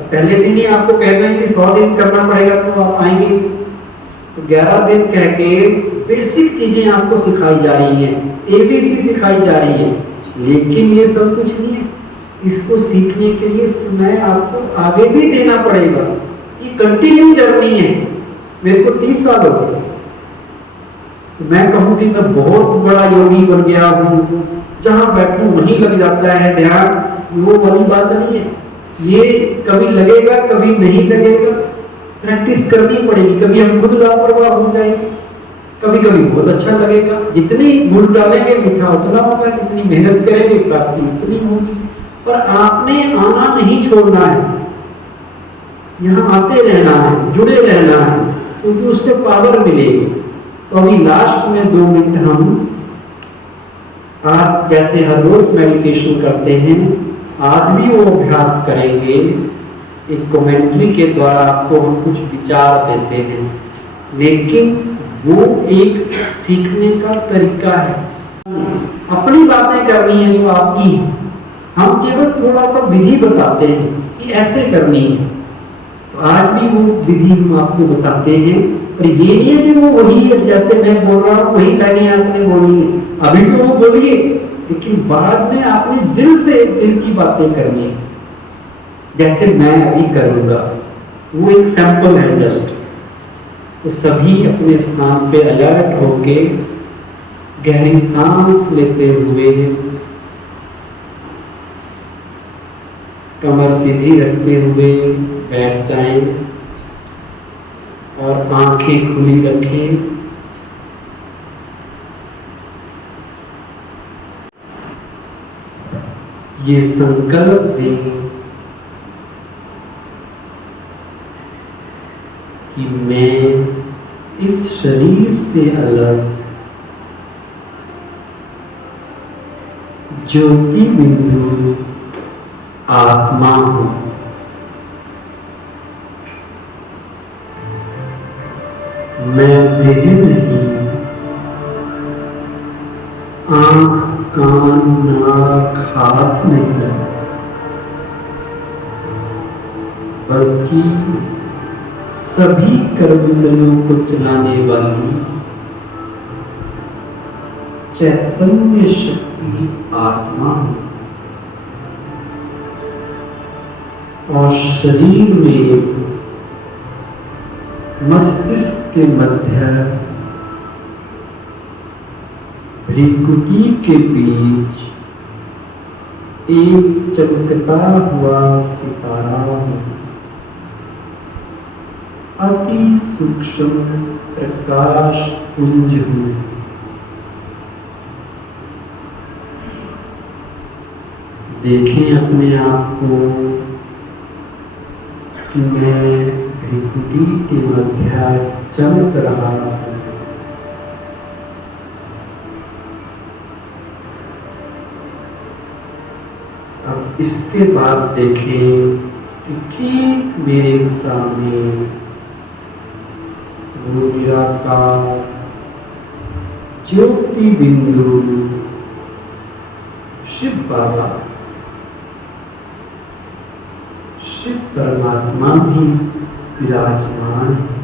पहले दिन ही आपको कह दें कि 100 दिन करना पड़ेगा तो आप आएंगे। तो 11 दिन कह के बेसिक चीजें आपको सिखाई जा रही हैं, ABC सिखाई जा रही है, लेकिन ये सब कुछ नहीं है। इसको सीखने के लिए समय आपको आगे भी देना पड़ेगा। ये कंटिन्यू जर्नी है। मेरे को 30 साल हो गए, तो मैं कहूँ कि मैं बहुत बड़ा योगी बन गया हूँ, जहाँ बैठूं वहीं लग जाता है ध्यान, वो वाली बात नहीं है। ये कभी लगेगा कभी नहीं लगेगा, प्रैक्टिस करनी पड़ेगी। कभी हम खुद लापरवाह हो जाएंगे, कभी कभी बहुत अच्छा लगेगा। जितनी गुड़ डालेंगे मीठा उतना होगा, जितनी मेहनत करेंगे प्राप्ति उतनी होगी। पर आपने आना नहीं छोड़ना है, यहाँ आते रहना है, जुड़े रहना है, क्योंकि उससे पावर मिलेगी। तो अभी लास्ट में 2 मिनट हम आज जैसे हर रोज मेडिटेशन करते हैं, आज भी वो अभ्यास करेंगे। एक कमेंट्री के द्वारा आपको हम कुछ विचार देते हैं, लेकिन वो एक सीखने का तरीका है। अपनी बातें करनी है जो आपकी, हम केवल थोड़ा सा विधि बताते हैं कि ऐसे करनी है। तो आज भी वो विधि हम आपको बताते हैं, पर ये नहीं है कि वो वही है जैसे मैं बोल रहा हूँ वही लाइनें आपने बोलनी है। अभी तो वो बोलिए, लेकिन बाद में आपने दिल से दिल की बातें करनी है, जैसे मैं अभी करूंगा। वो एक सैंपल है जस्ट। तो सभी अपने स्थान पे अलर्ट होके गहरी सांस लेते हुए कमर सीधी रखते हुए बैठ जाएं और आंखें खुली रखें। ये संकल्प दें कि मैं इस शरीर से अलग ज्योति बिंदु आत्मा हूं। मैं देह नहीं, आंख कान नाक हाथ नहीं, बल्कि सभी कर्मेंद्रियों को चलाने वाली चैतन्य शक्ति आत्मा हूं। और शरीर में मस्तिष्क के मध्य भ्रिकुटी के बीच एक चमकता हुआ सितारा हूं। अति सूक्ष्म प्रकाश पुंज हूं। देखें अपने आप को कि मैं भ्रिकुटी के मध्य चमक रहा हूं। अब इसके बाद देखें कि ठीक मेरे सामने वो निराकार ज्योति बिंदु शिव बाबा, शिव परमात्मा भी विराजमान है।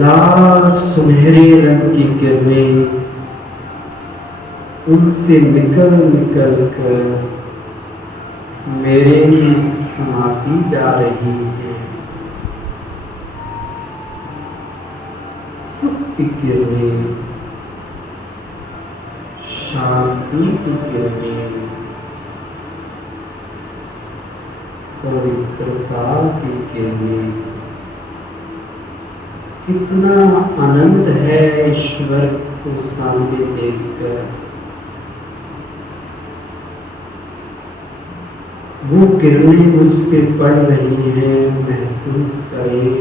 लाल सुनहरे रंग की किरणें उनसे निकल निकल कर मेरे में समाती जा रही है। सुख की किरणें, शांति की किरणें, पवित्रता की किरणें। कितना आनंद है ईश्वर को सामने देखकर। वो किरणें मुझ पे पड़ रही हैं, महसूस करें।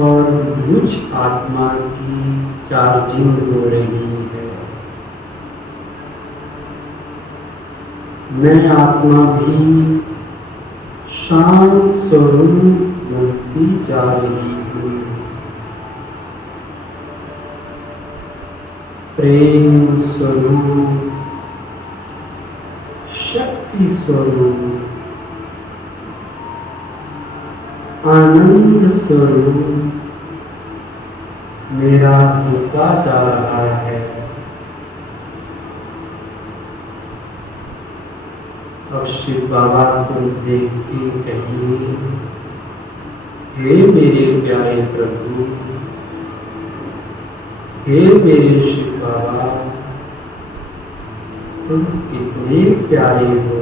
और मुझ आत्मा की चार्जिंग हो रही है। मैं आत्मा भी शांत स्वरूप बनती जा रही हूँ। प्रेम स्वरूप, शक्ति स्वरूप, आनंद स्वरूप मेरा होता जा रहा है। अब शिव बाबा को देख के कहिए, हे मेरे प्यारे प्रभु, हे मेरे शिव बाबा, तुम कितने प्यारे हो।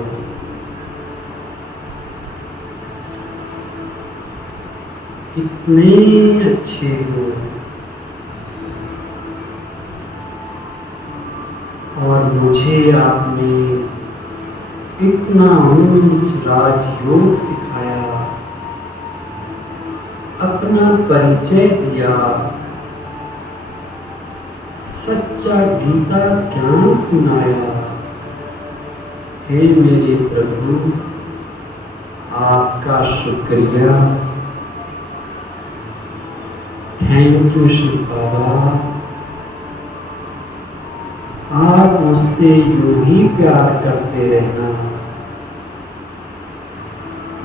कितने अच्छे हो। और मुझे आपने इतना ऊंच राजयोग सिखाया, अपना परिचय दिया, सच्चा गीता ज्ञान सुनाया। हे मेरे प्रभु, आपका शुक्रिया। थैंक यू शिव बाबा। आप मुझसे यूं ही प्यार करते रहना।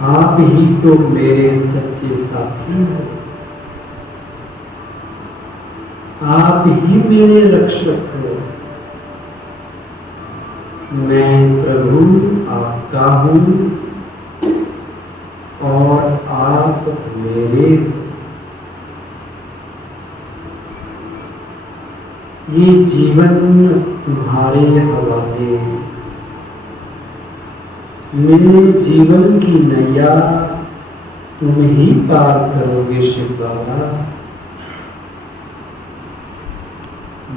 आप ही तो मेरे सच्चे साथी हैं, आप ही मेरे रक्षक हो। मैं प्रभु आपका हूँ और आप मेरे हो। ये जीवन तुम्हारे हवाले, मेरे जीवन की नैया तुम ही पार करोगे शिव बाबा।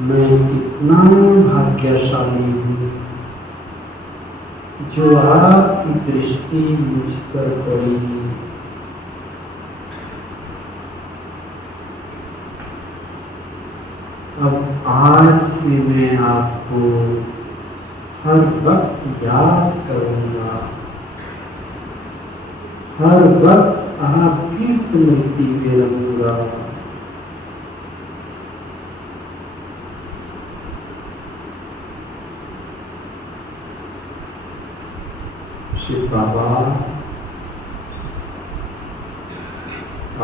मैं कितना भाग्यशाली हूँ जो आपकी दृष्टि मुझ पर पड़ी। अब आज से मैं आपको हर वक्त याद करूंगा, हर वक्त आपकी स्मृति में रहूंगा। शिव बाबा,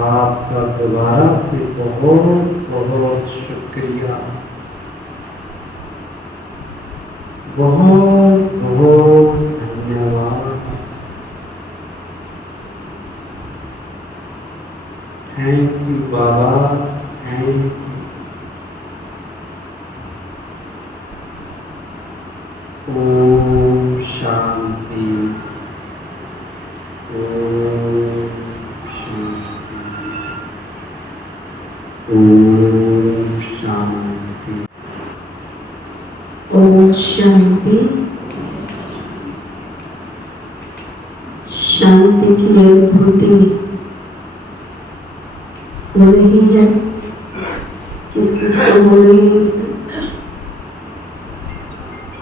आपका दोबारा से बहुत बहुत शुक्रिया, बहुत बहुत धन्यवाद। Thank you Baba, thank you. ओम शांति, ओम शांति, ओम शांति। ओम शांति। शांति की अनुभूति हो रही है, किस किस को हो रही है,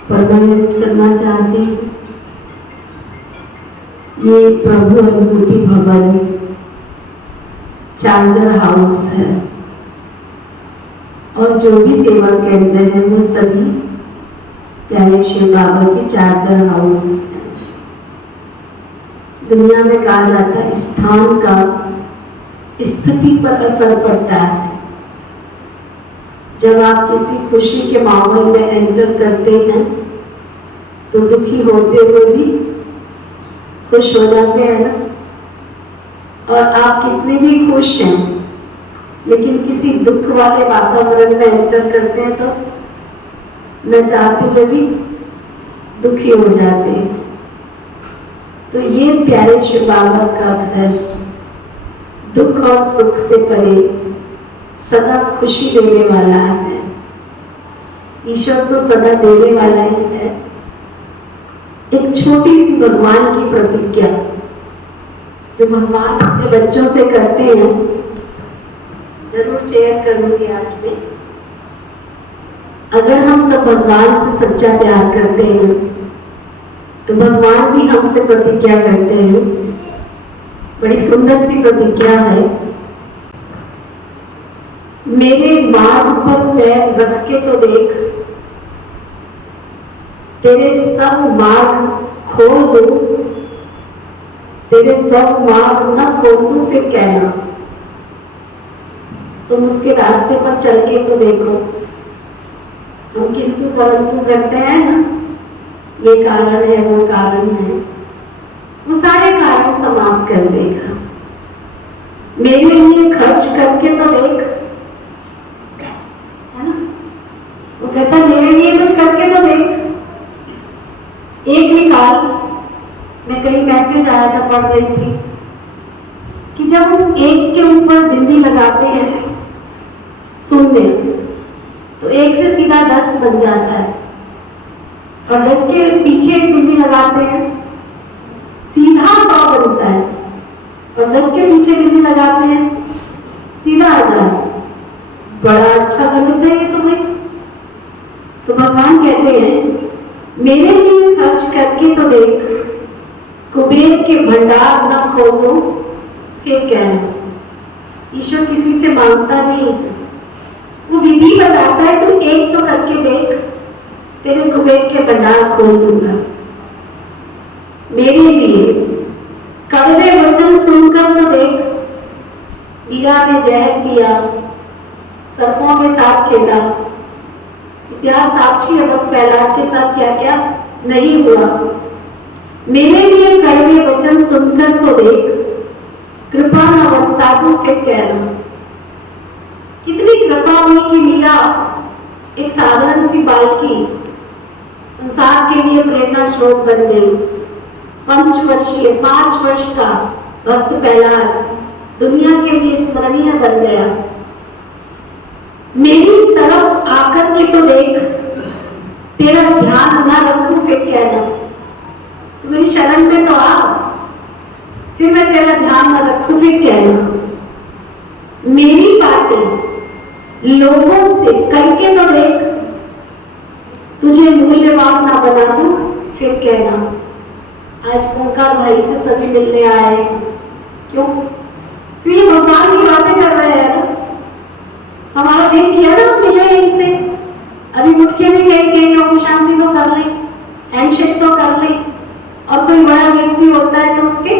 परमानेंट करना चाहते हैं। ये प्रभु अनुभूति भवन चार्जर हाउस है और जो भी सेवा केंद्र है वो सभी प्यारे शिव बाबा की चार्जर हाउस है। दुनिया में कहा जाता है स्थान का स्थिति पर असर पड़ता है। जब आप किसी खुशी के माहौल में एंटर करते हैं तो दुखी होते हुए भी खुश हो जाते हैं ना। और आप कितने भी खुश हैं लेकिन किसी दुख वाले वातावरण में एंटर करते हैं तो न चाहते हुए भी दुखी हो जाते हैं। तो ये प्यारे शिव बाबा का घर दुख और सुख से परे सदा खुशी देने वाला है। ईश्वर तो सदा देने वाला ही है। एक छोटी सी भगवान की प्रतिज्ञा जो भगवान अपने बच्चों से करते हैं, जरूर शेयर करूंगी आज में। अगर हम सब भगवान से सच्चा प्यार करते हैं तो भगवान भी हमसे प्रतिज्ञा करते हैं। बड़ी सुंदर सी प्रतिज्ञा है। मेरे मार्ग पर पैर रख के तो देख, तेरे सब मार्ग खोल दूं, तेरे सब मार्ग न खोल दूं फिर कहना। तुम उसके रास्ते पर चल के तो देखो। हम किंतु परंतु करते हैं ना, ये कारण है वो कारण है, वो सारे कारण समाप्त कर देगा। मेरे लिए खर्च करके तो देख, है ना। वो कहता मेरे लिए कुछ करके तो देख। एक निकाल, मैं कहीं मैसेज आया था, पढ़ रही थी कि जब हम एक के ऊपर बिंदी लगाते हैं शून्य तो एक से सीधा 10 बन जाता है, और 10 के पीछे एक बिंदी लगाते हैं सीधा 100 बनता है, और 10 के पीछे बिंदी लगाते हैं सीधा 1000। बड़ा अच्छा गणित है ये तो भाई। तो भगवान कहते हैं मेरे लिए खर्च करके तो देख, कुबेर के भंडार न खोलो फिर कहना। ईश्वर किसी से मांगता नहीं, वो विधि बताता है तुम एक तो करके देख, तेरे कुबेर के भंडार खोल दूंगा। मेरे लिए कड़वे वचन सुनकर तो देख, मीरा ने जहर पिया, सर्पों के साथ खेला। इतिहास साक्षी है वक्त प्रहलाद के साथ क्या क्या नहीं हुआ। मेरे लिए कड़वे वचन सुनकर तो देख, कृपा न बरसा दूं फिर कहना। कितनी कृपा हुई कि मीरा एक साधारण सी बालकी संसार के लिए प्रेरणा स्रोत बन गई। 5 वर्ष का भक्त प्रहलाद दुनिया के लिए स्मरणीय बन गया। मेरी तरफ आकर के तो देख, तेरा ध्यान ना रखूं फिर कहना। तो मेरी शरण में तो आ, फिर मैं तेरा ध्यान न रखूं फिर कहना। मेरी बातें लोगों से करके तो देख, तुझे मूल्यवान ना बना दूं फिर कहना। आज ओंकार भाई से सभी मिलने आए, क्यों? क्योंकि भगवान की बातें कर रहे हैं ना। हमारा दिल किया ना मिले इनसे, अभी उठ के भी कहीं को शांति तो कर ले, हैंडशेक तो कर ले। और कोई बड़ा व्यक्ति होता है तो उसके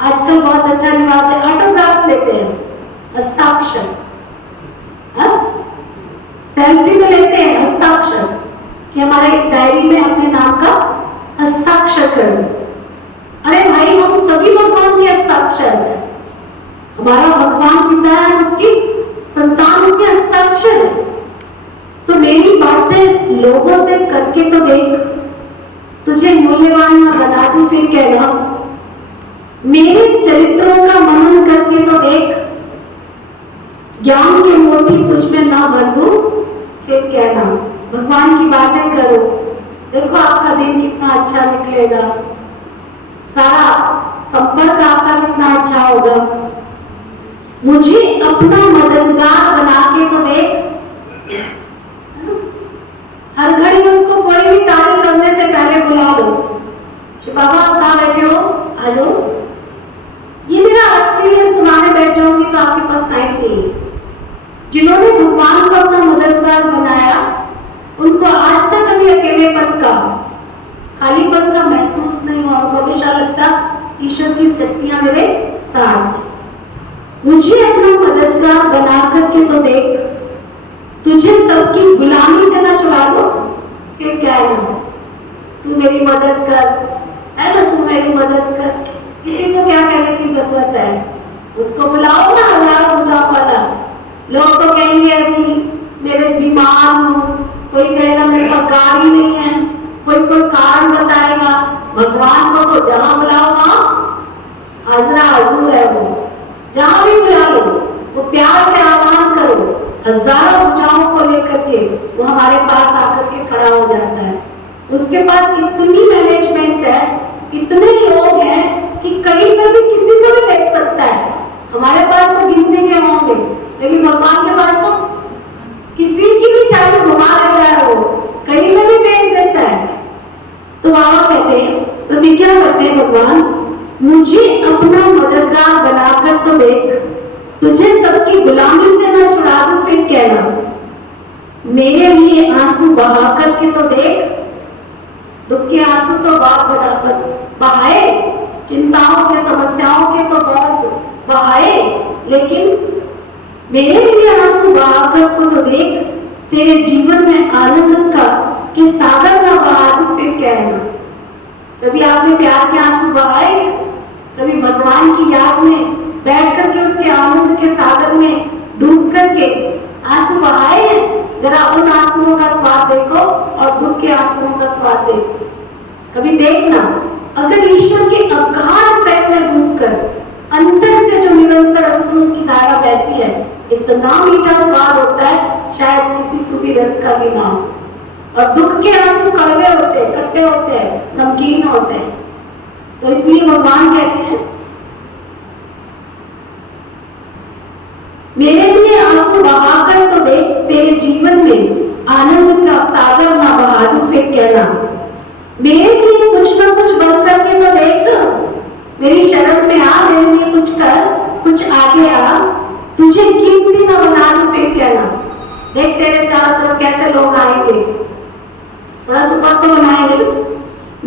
आजकल बहुत अच्छा रिवाज है, ऑटोग्राफ लेते हैं, हस्ताक्षर, सेल्फी में लेते हैं हस्ताक्षर, कि हमारे डायरी में अपने नाम का हस्ताक्षर कर दो। अरे भाई, हम सभी भगवान के हस्ताक्षर है। हमारा भगवान पिता है, उसकी संतान उसके हस्ताक्षर है। तो मेरी बातें लोगों से करके तो देख, तुझे मूल्यवान न बना दूं फिर कहना। मेरे चरित्रों का मनन करके तो देख, ज्ञान के मोती तुझ में ना भर दूं फिर कहना। भगवान की बातें करो, देखो आपका दिन कितना अच्छा निकलेगा, सारा संपर्क आपका कितना अच्छा होगा। मुझे अपना मददगार बना के तो देख, हर घड़ी उसको कोई भी कार्य करने से पहले बुला लो, बाबा आप कहाँ बैठे हो, आ जाओ। ये मेरा एक्सपीरियंस सुनाने बैठ जाऊंगी तो आपके पास टाइम नहीं। जिन्होंने भगवान को अपना मददगार बनाया, उनको आज तक कभी अकेलेपन का, खालीपन का महसूस नहीं हुआ। उनको हमेशा लगता ईश्वर की शक्तियां मेरे साथ हैं। मुझे अपना मददगार बना करके तो देख, तुझे सबकी गुलामी से ना चुरा दो फिर क्या है ना। तू मेरी मदद कर, है ना, तू मेरी मदद कर। किसी को क्या कहने की जरूरत है, उसको बुलाओ ना, हजार बुझाओ वाला। लोग तो कहेंगे अभी मेरे बीमार हूँ, कोई कहेगा मेरे पास गाड़ी नहीं है, कोई कारण बताएगा। भगवान को तो जहां बुलाओ वहां हाजरा हजूर है। वो जहां भी बुला लो, वो प्यार से आह्वान करो, हजारों पूजाओं को लेकर के वो हमारे पास आकर के खड़ा हो जाता है। उसके पास इतनी मैनेजमेंट है, इतने लोग हैं कि कहीं पर भी किसी को भी भेज सकता है। हमारे पास तो गिनती के होंगे, लेकिन भगवान के पास तो किसी की भी चाबी घुमा देता है, वो कहीं पर भी भेज देता है। तो बाबा कहते हैं, प्रतिज्ञा करते हैं भगवान, मुझे अपना मददगार बनाकर तो देख, तुझे सबकी गुलामी से न छुड़ा दूं फिर कहना। मेरे लिए आंसू बहा करके तो देख, दुख के आंसू तो बाप बराबर बहाए, चिंताओं के समस्याओं के तो बहुत बहाए, लेकिन मेरे लिए आंसू बहा कर तो देख, तेरे जीवन में आनंद का कि सागर न बहा दूं फिर कहना। कभी आपने प्यार के आंसू बहाए, कभी भगवान की याद में बैठ करके उसके आनंद के सागर में डूब करके आंसू बहाए हैं? जरा उन आंसुओं का स्वाद देखो और दुख के आंसुओं का स्वाद देखो। कभी देखना, अगर ईश्वर के अगाध प्रेम में डूबकर अंतर से जो निरंतर अश्रु की धारा बहती है, इतना मीठा स्वाद होता है शायद किसी सूफी रस का भी ना हो। और दुख के आंसू कड़वे होते हैं, खट्टे होते हैं, नमकीन होते हैं। तो इसलिए भगवान कहते हैं, मेरे लिए आंसू बहाकर तो देख, तेरे जीवन में आनंद का सागर ना बहा दूं फिर कहना। मेरे लिए कुछ ना कुछ बन करके तो देख, मेरी शरण में आ, मेरे लिए कुछ कर, कुछ आगे आ, तुझे कीमती ना बना दूं फिर कहना। देख तेरे चारों तरफ कैसे लोग आएंगे, थोड़ा सुपर तो बनाएंगे।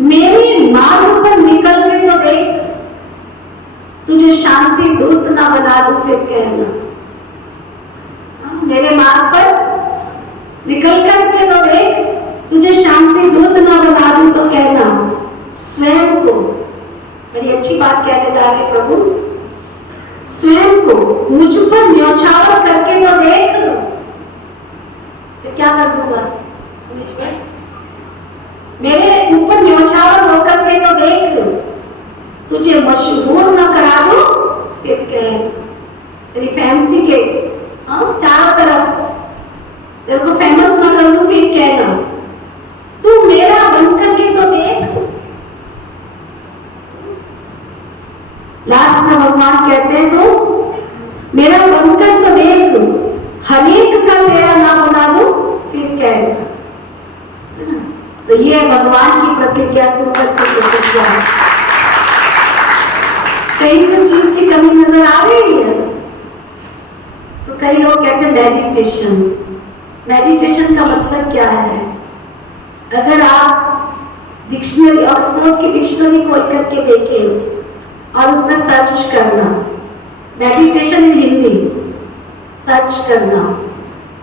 मेरे मार्ग पर निकल के तो देख, तुझे शांति दूत ना बना दूं फिर कहना। मेरे मार्ग पर निकल कर के तो देख, तुझे शांति दूत ना बना दूं तो कहना। स्वयं को, बड़ी अच्छी बात कहने जा रहे प्रभु, स्वयं को मुझ पर न्यौछावर करके तो देख, तो क्या कर दूंगा मुझ पर? मेरे ऊपर न्यौछावर होकर के तो देख, तुझे मशहूर ना करा दूं फिर कह। तेरी फैंसी के चारों तरफ तेरे को फेमस ना कर दूं फिर कहना। तू मेरा बनकर के तो देख। लास्ट में भगवान कहते हैं तो मेरा बनकर तो देख, हरेक का तेरा ना बना दूं फिर कहना। तो ये भगवान की प्रतिज्ञा सुनकर से प्रतिज्ञा। कहीं तो चीज की कमी नजर आ रही है। तो कई लोग कहते हैं मेडिटेशन। मेडिटेशन का मतलब क्या है? अगर आप डिक्शनरी, ऑक्सफोर्ड की डिक्शनरी खोल करके देखें और उसमें सर्च करना मेडिटेशन इन हिंदी, सर्च करना,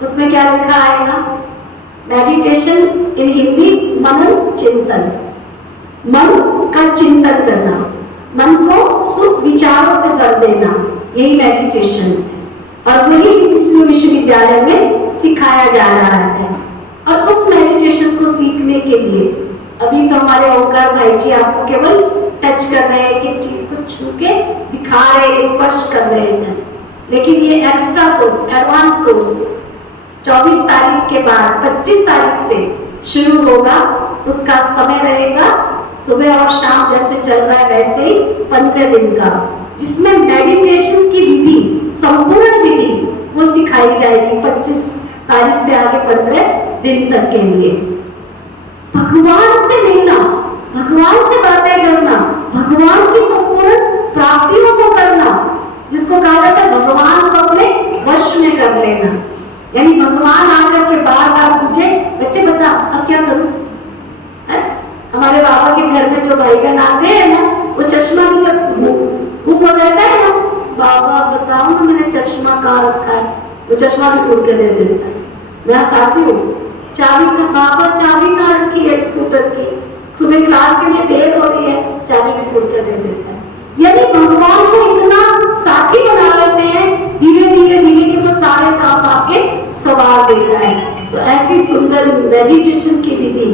उसमें क्या लिखा आएगा? मेडिटेशन इन हिंदी मनन चिंतन, मन का चिंतन करना, मन को सुख विचारों से कर देना, यही मेडिटेशन है। और वही इस विश्वविद्यालय में सिखाया जा रहा है। और उस मेडिटेशन को सीखने के लिए अभी तो हमारे ओंकार भाई जी आपको केवल टच कर रहे हैं, एक चीज को छू के दिखा रहे हैं, स्पर्श कर रहे हैं। लेकिन ये एक्स्ट्रा कोर्स, एडवांस कोर्स 24 तारीख के बाद 25 तारीख से शुरू होगा। उसका समय रहेगा सुबह और शाम, जैसे चल रहा है वैसे ही 15 दिन का, जिसमें मेडिटेशन की विधि, संपूर्ण विधि वो सिखाई जाएगी 25 तारीख से आगे 15 दिन तक के लिए। भगवान से मिलना, भगवान से बातें करना, भगवान की संपूर्ण प्राप्तियों को करना, जिसको कहा जाता है भगवान को अपने वश में कर लेना। यानी भगवान आकर के बार बार पूछे, बच्चे बता अब क्या करूं? हमारे बाबा के घर में जो भाई बहन आते हैं ना, वो चश्मा भी जब गुम हो जाता है ना, बाबा बताओ ना मैंने चश्मा कहाँ रखा है, वो चश्मा भी ढूंढ के दे देता है। मैं साथी हूँ, चाबी का, बाबा चाबी कहाँ रखी है स्कूटर की, सुबह क्लास के लिए देर हो रही है, चाबी भी ढूंढ के दे देता है। यानी भगवान को इतना साथी बना लेते हैं, धीरे धीरे धीरे के वो सारे काम आपके सवार देता है। तो ऐसी सुंदर मेडिटेशन की विधि।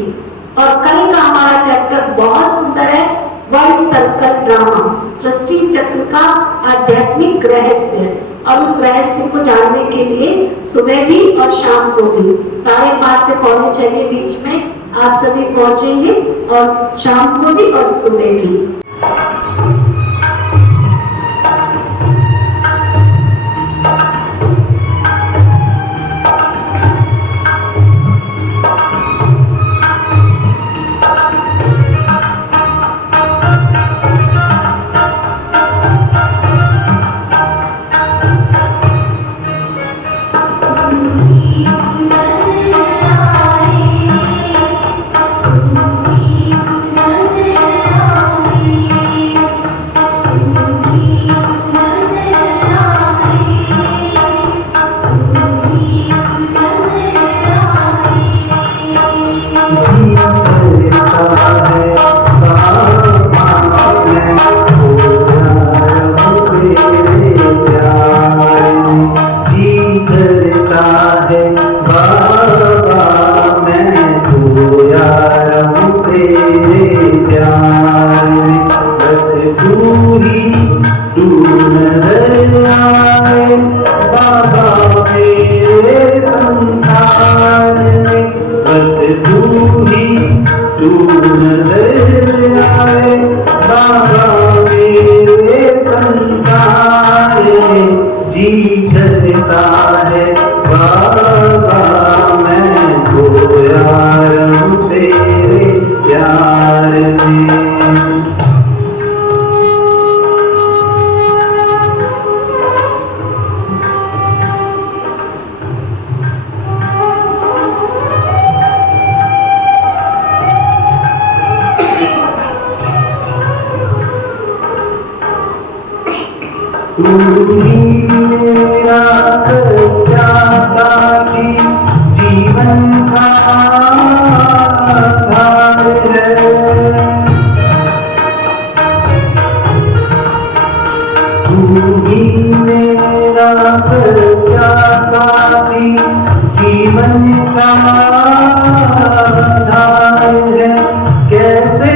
और कल का हमारा चैप्टर बहुत सुंदर है, वर्ल्ड सर्कल ड्रामा, सृष्टि चक्र का आध्यात्मिक रहस्य। और उस रहस्य को जानने के लिए सुबह भी और शाम को भी 5:30 से 5:45 के बीच में आप सभी पहुंचेंगे, और शाम को भी और सुबह भी। तू ही मेरा सच्चा साथी जीवन का आधार है। तू ही मेरा सच्चा साथी जीवन का आधार है। कैसे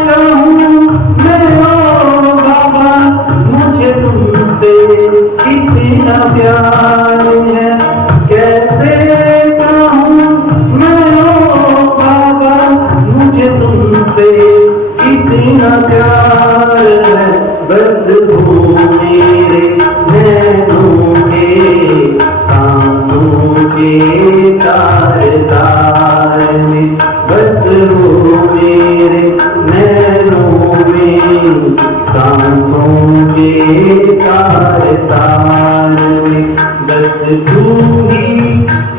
कहूँ मैं ओ बाबा मुझे तुमसे कितना प्यार है। कैसे कहूँ मैं ओ बाबा मुझे तुमसे कितना प्यार है। बस वो मेरे नैनों के सांसों के तार तार में, बस वो मेरे नैनों में सांसों के तार तार में। बस तू ही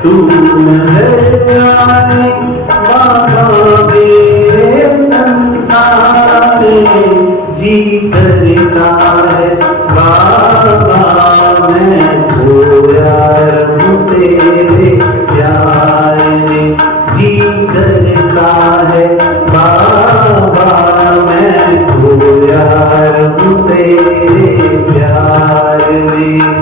तू नजर आए बाबा मेरे संसार में। जी करता है बाबा मैं खोया रहूं तेरे प्यार में। जी करता है बाबा मैं खोया रहूं तेरे प्यार में।